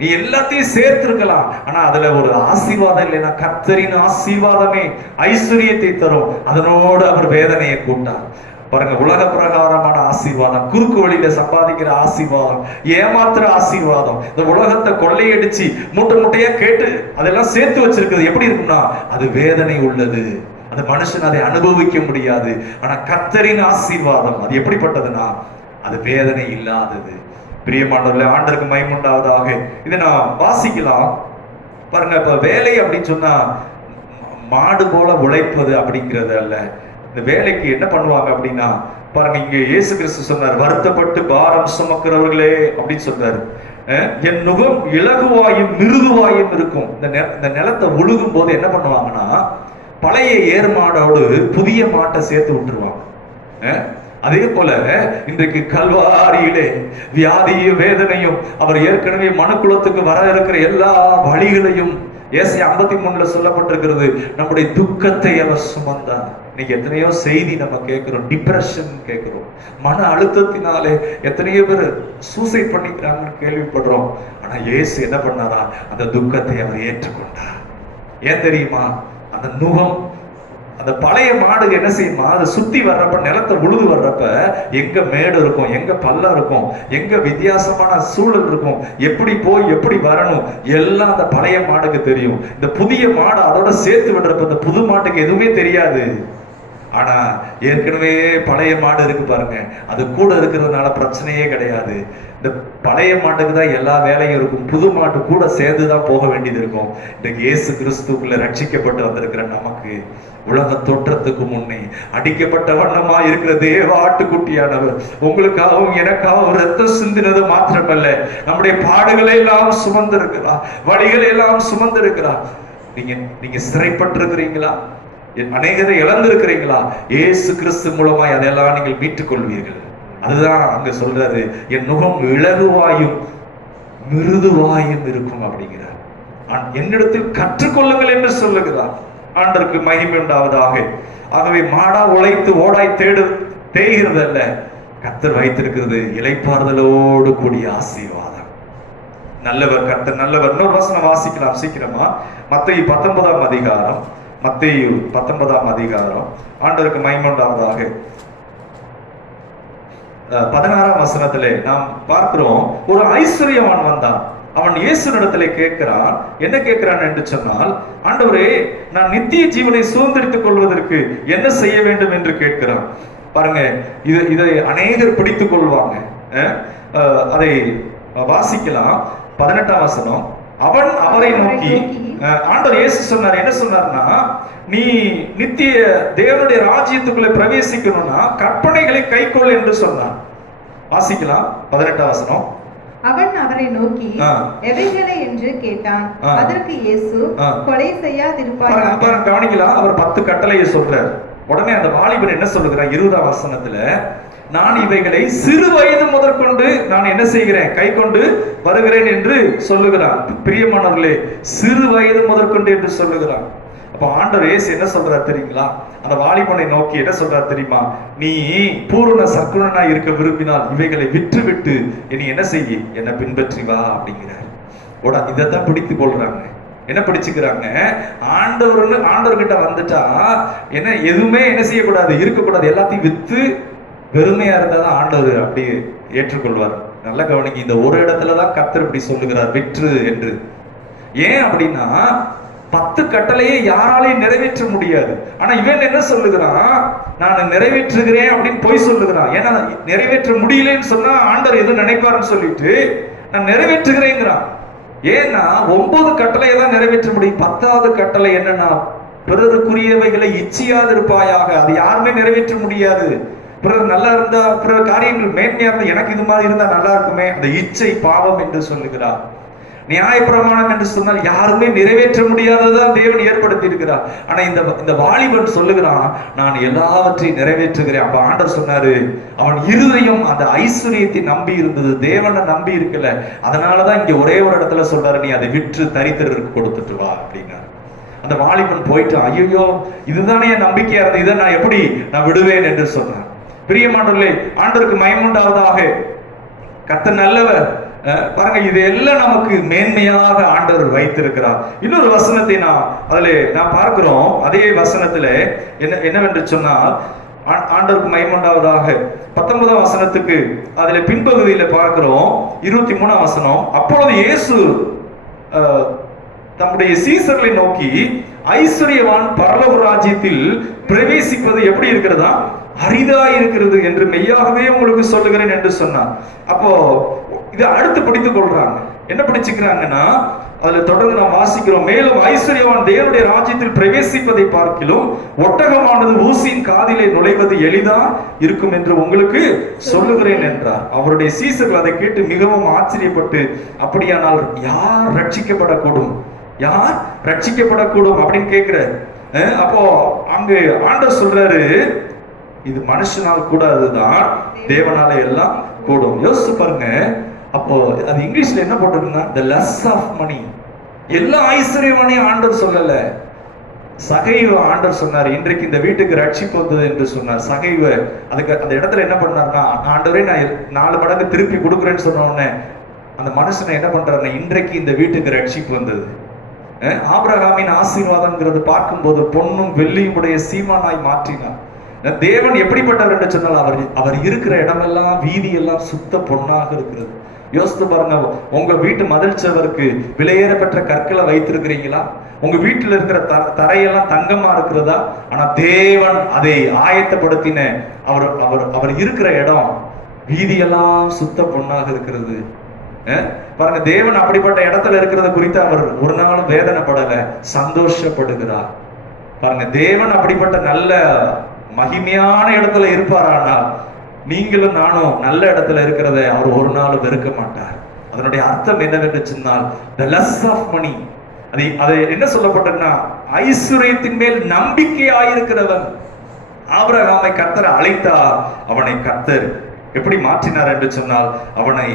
நீ எல்லாத்தையும் சேர்த்திருக்கலாம், ஆனா அதுல ஒரு ஆசீர்வாதம் இல்லைன்னா, கர்த்தரின் ஆசீர்வாதமே ஐஸ்வர்யத்தை தரும், அதனோடு அவர் வேதனையை கூட்டார். பாருங்க, உலக பிரகாரமான ஆசீர்வாதம், குறுக்கு வழியில சம்பாதிக்கிற ஆசீர்வாதம், ஏமாத்துற ஆசீர்வாதம், இந்த உலகத்தை கொள்ளையடிச்சு மூட்டை மூட்டையா கேட்டு அதெல்லாம் சேர்த்து வச்சிருக்கிறது எப்படி இருக்கும்னா, அது வேதனை உள்ளது. அது மனுஷன் அதை அனுபவிக்க முடியாது. ஆனா கர்த்தரின் ஆசீர்வாதம் அது எப்படிப்பட்டதுன்னா, அது வேதனை இல்லாதது. பிரியமானவர்களே, ஆண்டவருக்கு மகிமை உண்டாவதாக. இதை நான் வாசிக்கலாம் பாருங்க. இப்ப வேலை அப்படின்னு சொன்னா மாடு போல உழைப்பது அப்படிங்கிறது அல்ல. இந்த வேலைக்கு என்ன பண்ணுவாங்க அப்படின்னா, பாருங்க, இங்க இயேசு கிறிஸ்து சொன்னார், வருத்தப்பட்டு பாரம் சுமக்கிறவர்களே அப்படின்னு சொன்னார். என் நுகம் இலகுவாயும் மிருதுவாயும் இருக்கும். இந்த நிலத்தை உழுகும் போது என்ன பண்ணுவாங்கன்னா, பழைய ஏர்மாடோடு புதிய மாட்டை சேர்த்து விட்டுருவாங்க. அதே போல இன்றைக்கு கல்வாரியிலே வியாதியும் வேதனையும், அவர் ஏற்கனவே மனுக்குலத்துக்கு வர இருக்கிற எல்லா வழிகளையும் ஏசாயா 53 சொல்லப்பட்டிருக்கிறது, நம்முடைய துக்கத்தை அவர் சுமந்தார். இன்னைக்கு எத்தனையோ செய்தி நம்ம கேட்கிறோம், டிப்ரெஷன் கேட்கிறோம், மன அழுத்தத்தினாலே எத்தனையோ பேர் சூசைட் பண்ணிக்கிறாங்கன்னு கேள்விப்படுறோம். ஆனா இயேசு என்ன பண்ணாரா, அந்த துக்கத்தை அவர் ஏற்றுக்கொண்டார். ஏன் தெரியுமா? அந்த நுகம், அந்த பழைய மாடு என்ன செய்யுமா, அதை சுத்தி வர்றப்ப, நிலத்தை உழுது வர்றப்ப எங்க மேடு இருக்கும், எங்க பள்ளம் இருக்கும், எங்க வித்தியாசமான சூழல் இருக்கும், எப்படி போய் எப்படி வரணும், எல்லாம் அந்த பழைய மாடுக்கு தெரியும். இந்த புதிய மாடு அதோட சேர்த்து விடுறப்ப இந்த புது மாட்டுக்கு எதுவுமே தெரியாது. ஆனா ஏற்கனவே பழைய மாடு இருக்கு பாருங்க, அது கூட இருக்கிறதுனால பிரச்சனையே கிடையாது. இந்த பழைய மாட்டுக்கு தான் எல்லா வேலையும் இருக்கும், புது மாட்டு கூட சேர்ந்துதான் போக வேண்டியது இருக்கும். இன்னைக்கு இயேசு கிறிஸ்துக்குள்ள ரட்சிக்கப்பட்டு வந்திருக்கிற நமக்கு உலக தோற்றத்துக்கு முன்னே அடிக்கப்பட்ட வண்ணமா இருக்கிற தேவ ஆட்டுக்குட்டியானவர் உங்களுக்காகவும் எனக்காகவும் ரத்தம் சிந்தினது மாத்திரமல்ல, நம்முடைய பாடுகளை எல்லாம் சுமந்திருக்கிறார், வழிகளை எல்லாம் சுமந்திருக்கிறார். நீங்க சிறைப்பட்டிருக்கிறீங்களா? அநேகரை இழந்திருக்கிறீங்களா? இயேசு கிறிஸ்து மூலமாய் அதெல்லாம் நீங்கள் மீட்டுக் கொள்வீர்கள். அதுதான் அங்க சொல்றாரு, என் நுகம் இலகுவாயும் மிருதுவாயும் இருக்கும் அப்படிங்கிறார். என்னிடத்தில் கற்றுக்கொள்ளுங்கள் என்று சொல்லுகிறார். ஆண்டருக்கு மகிமை உண்டாவதாக. ஆகவே மாடா உழைத்து ஓடாய் தேய்கிறது அல்ல, கர்த்தர் வைத்திருக்கிறது இளைப்பாறுதலோடு கூடிய ஆசீர்வாதம். நல்லவர், கர்த்தர் நல்லவர். இன்னொரு வசனம் வாசிக்கலாம் சீக்கிரமா. மத்தேயு 19ஆம் அதிகாரம், மத்தேயு 19ஆம் அதிகாரம். ஆண்டவருக்கு மகிமை உண்டாவதாக. 16ஆம் வசனத்திலே நாம் பார்க்கிறோம், ஒரு ஐஸ்வர்யவான் வந்தான். அவன் இயேசுவிடத்திலே கேட்கிறான். என்ன கேட்கிறான் என்று சொன்னால், ஆண்டவரே, நான் நித்திய ஜீவனை சுதந்திரித்துக் கொள்வதற்கு என்ன செய்ய வேண்டும் என்று கேட்கிறான். பாருங்க, இதை அநேகர் பிடித்துக் கொள்வாங்க. அதை வாசிக்கலாம். 18ஆம் வசனம். அவன் அவரை நோக்கி, ஆண்டவர் இயேசு சொன்னார், என்ன சொன்னார்னா, நீ நித்திய தேவனுடைய ராஜ்யத்துக்குள்ளே பிரவேசிக்கணும்னா கற்பனைகளை கைக்கொள் என்று சொன்னார். வாசிக்கலாம் 18ஆம் வசனம். அவன் அவரை நோக்கி எவைகளை என்று கேட்டான். அதற்கு இயேசு, கொலை செய்யாதிருப்பாய். கவனிக்கலாம், அவர் 10 கட்டளையை சொல்றார். உடனே அந்த வாலிபன் என்ன சொல்லுகிறார் 20ஆம் வசனத்துல, நான் இவைகளை சிறு வயது முதற்கொண்டு நான் என்ன செய்கிறேன், கை கொண்டு வருகிறேன் என்று சொல்லுகிறான். பிரியமானவர்களே, சிறு வயது முதற்கொண்டு என்று சொல்லுகிறான். அப்ப ஆண்டவர் இயேசு என்ன சொல்றார் தெரியுங்களா? அந்த வாலிபனை நோக்கி என்ன சொல்றார் தெரியுமா? நீ பூரண சற்குணனா இருக்க விரும்பினால் இவைகளை விட்டு இனி என்ன செய்ய, என்னை பின்பற்றி வா அப்படிங்கிறார். இதைத்தான் பிடித்து கொள்றாங்க. என்ன பிடிச்சுக்கிறாங்க? ஆண்டவர்கிட்ட வந்துட்டா என்ன, எதுவுமே என்ன செய்யக்கூடாது, இருக்கக்கூடாது, எல்லாத்தையும் வித்து வெறுமையா இருந்தாதான் ஆண்டவர் அப்படி ஏற்றுக்கொள்வார். நல்ல கவனிங்க, இந்த ஒரு இடத்துலதான் கர்த்தர் இப்படி சொல்லுகிறார், விற்று என்று. ஏன் அப்படின்னா, 10 கட்டளையை யாராலையும் நிறைவேற்ற முடியாது. ஆனா இவன் என்ன சொல்லுகிறான், நான் நிறைவேற்றுகிறேன் அப்படின்னு போய் சொல்லுகிறான். ஏன்னா நிறைவேற்ற முடியலன்னு சொன்னா ஆண்டவர் எதுவும் நினைப்பாருன்னு சொல்லிட்டு நான் நிறைவேற்றுகிறேங்கிறான். ஏன்னா 9 கட்டளையை தான் நிறைவேற்ற முடியும். 10வது கட்டளை என்னன்னா, பிறருக்குரியவைகளை இச்சியாதிருப்பாயாக. அது யாருமே நிறைவேற்ற முடியாது. பிறர் நல்லா இருந்தா, பிறர் காரியங்கள் மேன்மையா இருந்தா, எனக்கு இது மாதிரி இருந்தா நல்லா இருக்குமே, அந்த இச்சை பாவம் என்று சொல்லுகிறார். நியாயப்பிரமாணம் என்று சொன்னால் யாருமே நிறைவேற்ற முடியாததான் தேவன் ஏற்படுத்தி இருக்கிறார். ஆனா இந்த வாலிபன் சொல்லுகிறான், நான் எல்லாவற்றையும் நிறைவேற்றுகிறேன். அப்ப ஆண்டவர் சொன்னாரு, அவன் இருதயம் அந்த ஐஸ்வர்யத்தை நம்பி இருந்தது, தேவனை நம்பி இருக்கல. அதனாலதான் இங்க ஒரே ஒரு இடத்துல சொல்றாரு, நீ அதை விற்று தரித்திரருக்கு கொடுத்துட்டு வா அப்படின்னாரு. அந்த வாலிபன் போயிட்டு, ஐயோ இதுதானே என் நம்பிக்கையா இருந்தது, இதை நான் எப்படி நான் விடுவேன் என்று சொன்னான். பிரியமானவர்களே, ஆண்டவருக்கு மகிமையுண்டாவதாக. கர்த்தர் நல்லவர். பாருங்க, இது எல்லாம் நமக்கு மேன்மையாக ஆண்டவர் வைத்திருக்கிறார். இன்னொரு வசனத்தை நான் பார்க்கிறோம். அதே வசனத்துல என்னவென்று சொன்னால், ஆண்டவருக்கு மகிமையுண்டாவதாக 19ஆம் வசனத்துக்கு அதுல பின்பகுதியில பார்க்கிறோம் 23ஆம் வசனம். அப்பொழுது இயேசு தம்முடைய சீசர்களை நோக்கி, ஐஸ்வர்யவான் பரலோக ராஜ்யத்தில் பிரவேசிப்பது எப்படி இருக்கிறதா, அரிதா இருக்கிறது என்று மெய்யாகவே உங்களுக்கு சொல்லுகிறேன் என்று சொன்னார். அப்போ இதை அடுத்து பிடித்துக் கொள்றாங்க. என்ன பிடிச்சுக்கிறாங்கன்னா, அதுல தொடர்ந்து நாம் வாசிக்கிறோம், மேலும் ஐஸ்வர்யவான் தேவனுடைய ராஜ்யத்தில் பிரவேசிப்பதை பார்க்கிலும் ஒட்டகமானது ஊசியின் காதிலே நுழைவது எளிதா இருக்கும் என்று உங்களுக்கு சொல்லுகிறேன் என்றார். அவருடைய சீசர்கள் அதை கேட்டு மிகவும் ஆச்சரியப்பட்டு, அப்படியானால் யார் ரட்சிக்கப்படக்கூடும், யார் ரட்சிக்கப்படக்கூடும் அப்படின்னு கேட்கிற. அப்போ அங்கு ஆண்டவர் சொல்றாரு, இது மனுஷனால் கூடாதுதான், தேவனால எல்லாம் கூடும். யோசிச்சு பாருங்க. அப்போ அது இங்கிலீஷ்ல என்ன போட்டிருக்குன்னா, the lust of money. எல்லா ஐஸ்வர்யமானையும் ஆண்டவர் சொல்லல. சகைவ ஆண்டவர் சொன்னார், இன்றைக்கு இந்த வீட்டுக்கு ரட்சிப்பு வந்தது என்று சொன்னார். சகைவ அதுக்கு அந்த இடத்துல என்ன பண்ணார்னா, ஆண்டவரே நான் 4 மடங்கு திருப்பி கொடுக்குறேன்னு சொன்ன உடனே அந்த மனுஷனை என்ன பண்றாருன்னா, இன்றைக்கு இந்த வீட்டுக்கு ரட்சிப்பு வந்தது. ஆபிரகாமின் ஆசீர்வாதம்ங்கிறது பார்க்கும்போது பொன்னும் வெள்ளியும் உடைய சீமானாய் மாற்றினார். தேவன் எப்படிப்பட்டவர் என்று சொன்னால், அவர் இருக்கிற இடமெல்லாம் வீதி எல்லாம் சுத்த பொன்னாக இருக்கிறது. யோசித்து பாருங்க, உங்க வீட்டு மதில் சுவருக்கு விலையேற பெற்ற கற்களை வைத்திருக்கிறீங்களா? உங்க வீட்டில் இருக்கிற தரையெல்லாம் தங்கமா இருக்கிறதா? ஆனா தேவன் அதை ஆயத்தப்படுத்தின அவர் அவர் அவர் இருக்கிற இடம் வீதியெல்லாம் சுத்த பொன்னாக இருக்கிறது. பாருங்க, தேவன் அப்படிப்பட்ட இடத்துல இருக்கிறத குறித்து அவர் ஒரு நாளும் வேதனைப்படல, சந்தோஷப்படுகிறார். பாருங்க, தேவன் அப்படிப்பட்ட நல்ல மகிமையான இடத்துல இருப்பாரானால் நீங்களும் நானும் நல்ல இடத்துல இருக்கிறத அவர் ஒரு நாள் வெறுக்க மாட்டார். அதனுடைய அர்த்தம் என்னவென்று சொன்னால், the less of money, அது என்ன சொல்லப்பட்டதுன்னா, ஐஸ்வர்யத்தின் மேல் நம்பிக்கையாயிருக்கிறவன். ஆபிரகாமை கர்த்தர் அழைத்தார், அவனை கர்த்தர் எப்படி மாற்றினார் என்று சொன்னால், அவனை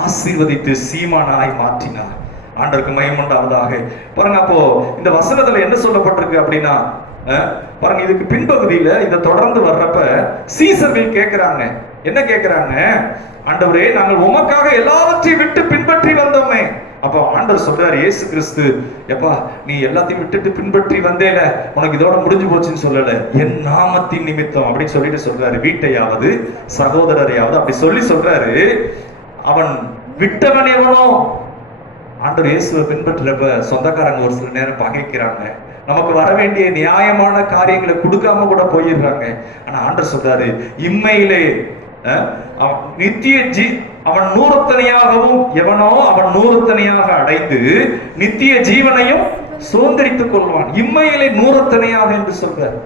ஆசீர்வதித்து சீமானாய் மாற்றினார். ஆண்டவருக்கு மகிமை உண்டாவதாக. பாருங்க, அப்போ இந்த வசனத்துல என்ன சொல்லப்பட்டிருக்கு அப்படின்னா, பாருங்க, இதுக்கு பின்பகுதியில இதை தொடர்ந்து வர்றப்ப சீசர்கள் கேட்கிறாங்க. என்ன கேட்கிறாங்க? ஆண்டவரே, நாங்கள் உமக்காக எல்லாவற்றையும் விட்டு பின்பற்றி வந்தோமே. அப்போ ஆண்டவர் சொல்றாரு, இயேசு கிறிஸ்து, எப்பா நீ எல்லாத்தையும் விட்டுட்டு பின்பற்றி வந்தேல, உனக்கு இதோட முடிஞ்சு போச்சுன்னு சொல்லல, என் நாமத்தின் நிமித்தம் அப்படின்னு சொல்லிட்டு சொல்றாரு. வீட்டையாவது சகோதரரையாவது அப்படி சொல்லி சொல்றாரு. அவன் விட்டவன் எவனோ? ஆண்டவர் இயேசுவை பின்பற்றுறப்ப சொந்தக்காரங்க ஒரு சில நேரம் பகைக்கிறாங்க, நமக்கு வர வேண்டிய நியாயமான காரியங்களை கொடுக்காம கூட போயிடுறாங்க. ஆனா ஆண்டவர் சொல்றாரு, இம்மையிலே நித்திய அவன் நூறுத்தனையாகவும் எவனோ அவன் நூறுத்தனையாக அடைந்து நித்திய ஜீவனையும் சுதந்திரித்துக் கொள்வான். இம்மையிலே நூறுத்தனையாக என்று சொல்றார்.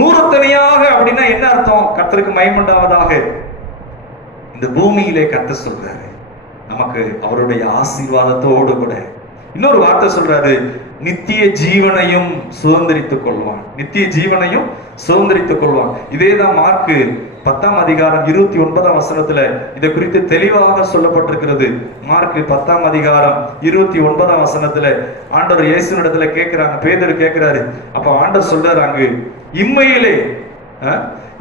நூறுத்தனையாக அப்படின்னா என்ன அர்த்தம்? கர்த்தருக்கு மகிமை உண்டாவதாக. இந்த பூமியிலே கர்த்தர் சொல்றாரு நமக்கு அவருடைய ஆசீர்வாதத்தோடு கூட இன்னொரு வார்த்தை சொல்றாரு, நித்திய ஜீவனையும் சுதந்திரித்துக் கொள்வான். நித்திய ஜீவனையும் சுதந்திரித்துக் கொள்வான். இதேதான் மார்க்கு 10ஆம் அதிகாரம் 29ஆம் வசனத்துல இதை குறித்து தெளிவாக சொல்லப்பட்டிருக்கிறது. மார்க்கு 10ஆம் அதிகாரம் 29ஆம் வசனத்துல ஆண்டவர் இயேசுவிடத்துல கேட்கிறாங்க, பேதுரு கேட்கிறாரு. அப்ப ஆண்டவர் சொல்றாங்க,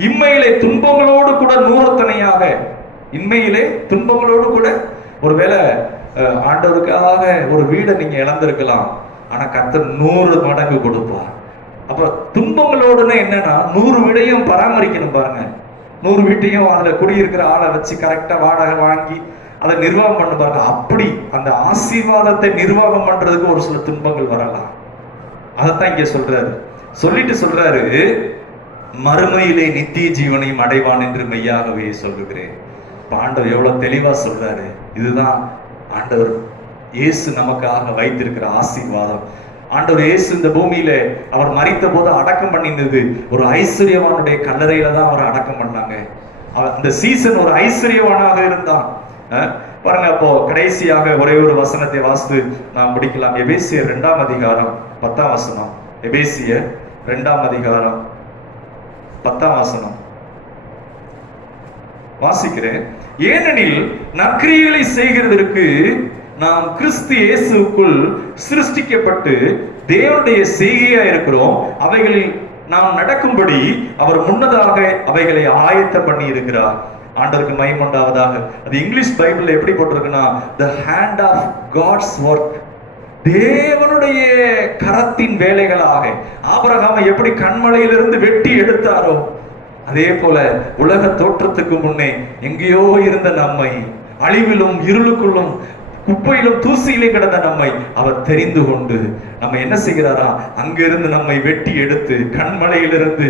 இம்மையிலே துன்பங்களோடு கூட நூறுத்தனையாக, இன்மையிலே துன்பங்களோடு கூட. ஒருவேளை ஆண்டவருக்காக ஒரு வீடை நீங்க இழந்திருக்கலாம், ஆனா கர்த்தர் 100 மடங்கு கொடுப்பார். அப்ப துன்பங்களோடுன்னா என்னன்னா, 100 வீடையும் பராமரிக்கணும். பாருங்க, 100 வீட்டையும் அதுல குடியிருக்கிற ஆளை வச்சு கரெக்டா வாடகை வாங்கி அதை நிர்வாகம் பண்ண பாருங்க. அப்படி அந்த ஆசீர்வாதத்தை நிர்வாகம் பண்றதுக்கு ஒரு சில துன்பங்கள் வரலாம். அதைத்தான் இங்க சொல்றாரு. சொல்லிட்டு சொல்றாரு, மறுமையிலே நித்திய ஜீவனையும் அடைவான் என்று மெய்யாகவே சொல்லுகிறேன். ஆண்டவர் எவ்வளவு தெளிவா சொல்றாரு. இதுதான் ஆண்டவர் இயேசு நமக்காக வைத்திருக்கிற ஆசீர்வாதம். ஆண்டவர் இயேசு இந்த பூமியில அவர் மரித்த போது அடக்கம் பண்ணினது ஒரு ஐஸ்வர்யவானுடைய கல்லறையில தான் அவர் அடக்கம் பண்ணாங்க. அந்த சீசன் ஒரு ஐஸ்வர்யவானாக இருந்தான். பாருங்க, அப்போ கடைசியாக ஒரே ஒரு வசனத்தை வாசித்து நாம் முடிக்கலாம். எபேசியர் 2ஆம் அதிகாரம் 10ஆம் வசனம். எபேசியர் 2ஆம் அதிகாரம் 10ஆம் வசனம் வாசிக்கிறேன். ஏனெனில் நற்கிரியைகளை செய்கிறதற்கு நாம் கிறிஸ்து இயேசுக்குள் சிருஷ்டிக்கப்பட்டு தேவனுடைய செய்கையா இருக்கிறோம். அவைகளில் நாம் நடக்கும்படி அவர் முன்னதாக அவைகளை ஆயத்தம் பண்ணி இருக்கிறார். ஆண்டவருக்கு மகிமை உண்டாவதாக. அது இங்கிலீஷ் பைபிள்ல எப்படி போட்டிருக்குன்னா, the hand of God's work, தேவனுடைய கரத்தின் வேலைகளாக. ஆபிரகாமை எப்படி கண்மலையிலிருந்து வெட்டி எடுத்தாரோ, அதே போல உலக தோற்றத்துக்கு முன்னே எங்கேயோ இருந்த நம்மை, அழிவிலும் இருளுக்குள்ளும் குப்பையிலும் தூசியிலே கிடந்த நம்மை அவர் தெரிந்து கொண்டு நம்ம என்ன செய்கிறாரா, அங்கிருந்து நம்மை வெட்டி எடுத்து, கண்மலையிலிருந்து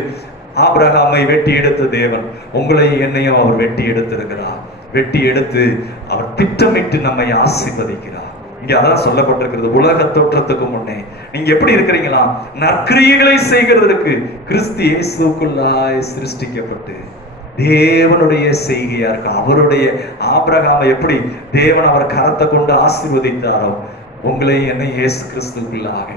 ஆபிரகாமை வெட்டி எடுத்த தேவன் உங்களை என்னையும் அவர் வெட்டி எடுத்திருக்கிறார். வெட்டி எடுத்து அவர் திட்டமிட்டு நம்மை ஆசீர்வதிக்கிறார். இங்க அதான் சொல்லப்பட்டிருக்கிறது, உலக தோற்றத்துக்கு முன்னே நீங்க எப்படி இருக்கிறீங்களா, நற்கிரியைகளை செய்கிறதற்கு கிறிஸ்து இயேசுக்குள்ளாய் சிருஷ்டிக்கப்பட்டு தேவனுடைய செய்கையா இருக்கு. அவருடைய ஆபிரகாமை எப்படி தேவன் அவர் கரத்தை கொண்டு ஆசீர்வதித்தாரோ, உங்களை என்னை இயேசு கிறிஸ்துக்குள்ளாக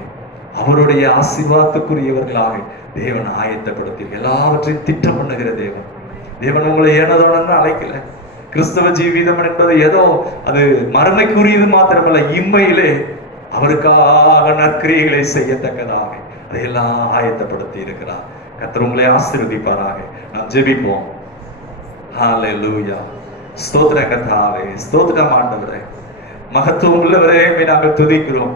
அவருடைய ஆசீர்வாதத்துக்குரியவர்களாக தேவன் ஆயத்தப்படுத்தி எல்லாவற்றையும் திட்டம் பண்ணுகிற தேவன். தேவன் உங்களை ஏனதோன்னு அழைக்கல. கிறிஸ்தவ ஜீவிதம் என்பது ஏதோ அது மறுமைக்குரியது மாத்திரமல்ல, இம்மையிலே அவருக்காக நற்கிரியைகளை செய்யத்தக்கதாக அதையெல்லாம் ஆயத்தப்படுத்தி இருக்கிறார். கர்த்தர் உங்களை ஆசீர்வதிப்பாராக. நாம் ஜெபிப்போம். ஹல்லேலூயா. ஸ்தோத்திரம் கர்த்தாவே, ஸ்தோத்திரம் ஆண்டவரே, மகத்துவம் உள்ளவரே நாங்கள் துதிக்கிறோம்.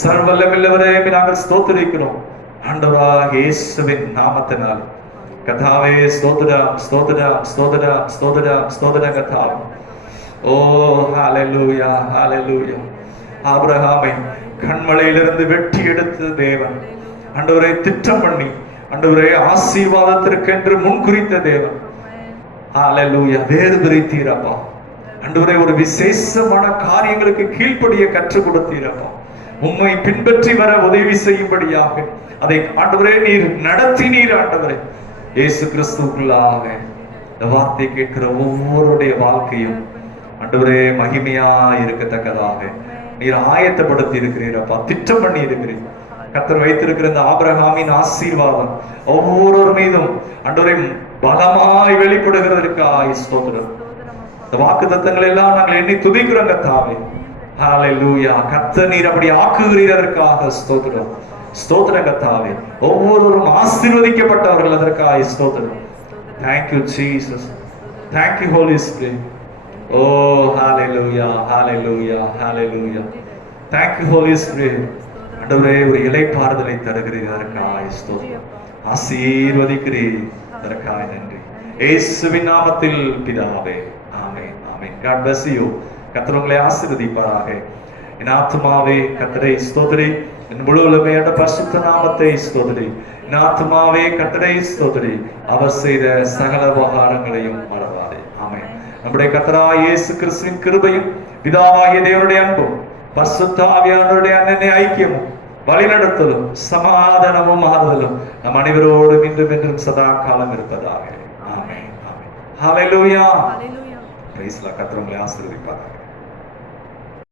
சர்வவல்லமையுள்ளவரே நாங்கள் ஸ்தோத்திரிக்கிறோம். ஆண்டவராக இயேசுவின் நாமத்தினால் கர்த்தாவே ஸ்தோத்திரம், ஸ்தோத்திரம், ஸ்தோத்திரம், ஸ்தோத்திரம், ஸ்தோத்திரம் கர்த்தாவே. ஓ ஹalleluya ஹalleluya. ஆபிரகாமை கண்மலையிலிருந்து வெட்டி எடுத்த தேவன், ஆண்டவரை திட்டம் பண்ணி ஆண்டவரை ஆசீர்வாதத்திற்கென்று முன்குறித்த தேவன். ஹalleluya. வேறு பிரித்தீரப்பா ஆண்டவரை, ஒரு விசேஷமான காரியங்களுக்கு கீழ்ப்படிய கற்றுக் கொடுத்தீரப்பா. உம்மை பின்பற்றி வர உதவி செய்யும்படியாக அதை ஆண்டவரே நீர் நடத்தினீர். ஆண்டவரே இயேசு கிறிஸ்துவுக்குள்ளாக இந்த வார்த்தை கேட்கிற ஒவ்வொருடைய வாழ்க்கையும் ஆண்டவரே மகிமையா இருக்கத்தக்கதாக நீர் ஆயத்தப்படுத்தி இருக்கிறீரப்பா, திட்டம் பண்ணி இருக்கிறீர். கர்த்தர் வைத்திருக்கிற இந்த ஆபிரகாமின் ஆசீர்வாதம் ஒவ்வொரு மீதும் ஆண்டவரே பலமாய் வெளிப்படுகிறதற்காக ஸ்தோத்திரம். இந்த வாக்கு தத்தங்கள் எல்லாம் நாங்கள் எண்ணி துதிக்கிறோம் கர்த்தாவே. ஹalleluya. கர்த்தர் நீர் அப்படி ஆக்குகிறதற்காக ஸ்தோத்திரம். ஸ்தோத்திரம் கர்த்தாவே. ஒவ்வொருவரும் ஆசீர்வதிக்கப்பட்டவர்கள் அதற்காக ஸ்தோத்திரம். Thank you Jesus. Thank you Holy Spirit. Oh hallelujah hallelujah hallelujah. Thank you Holy Spirit. ஆண்டவரே, ஒரு இளைப்பாறுதலை தருகிறீர், அதற்காக ஸ்தோத்திரம். ஆசீர்வதிக்கிறீர், அதற்காக நன்றி. இயேசுவின் நாமத்தில் பிதாவே, ஆமென் ஆமென். God bless you. கர்த்தர் உங்களை ஆசீர்வதிப்பாராக. என் ஆத்துமாவே கர்த்தரை ஸ்தோத்திரி, என் முழு உலமையான பரிசுத்த நாமத்தை ஸ்தோத்திரி. என் ஆத்துமாவே கர்த்தரை ஸ்தோத்திரி, அவர் செய்த சகல உபகாரங்களையும் மறவாதே. ஆமென். நம்முடைய கர்த்தராகிய இயேசு கிறிஸ்துவின் கிருபையும் பிதாவாகிய தேவனுடைய அன்பும் பரிசுத்த ஆவியானவருடைய அன்னை ஐக்கியமும் வழிநடத்தலும் சமாதானமும் ஆறுதலும் நம் அனைவரோடும் இன்றும் என்றும் சதா காலம் இருப்பதாக. ஆமென் ஆமென். ஹalleluya. Praise the lord. கர்த்தர் உங்களை ஆசீர்வதிப்பார்.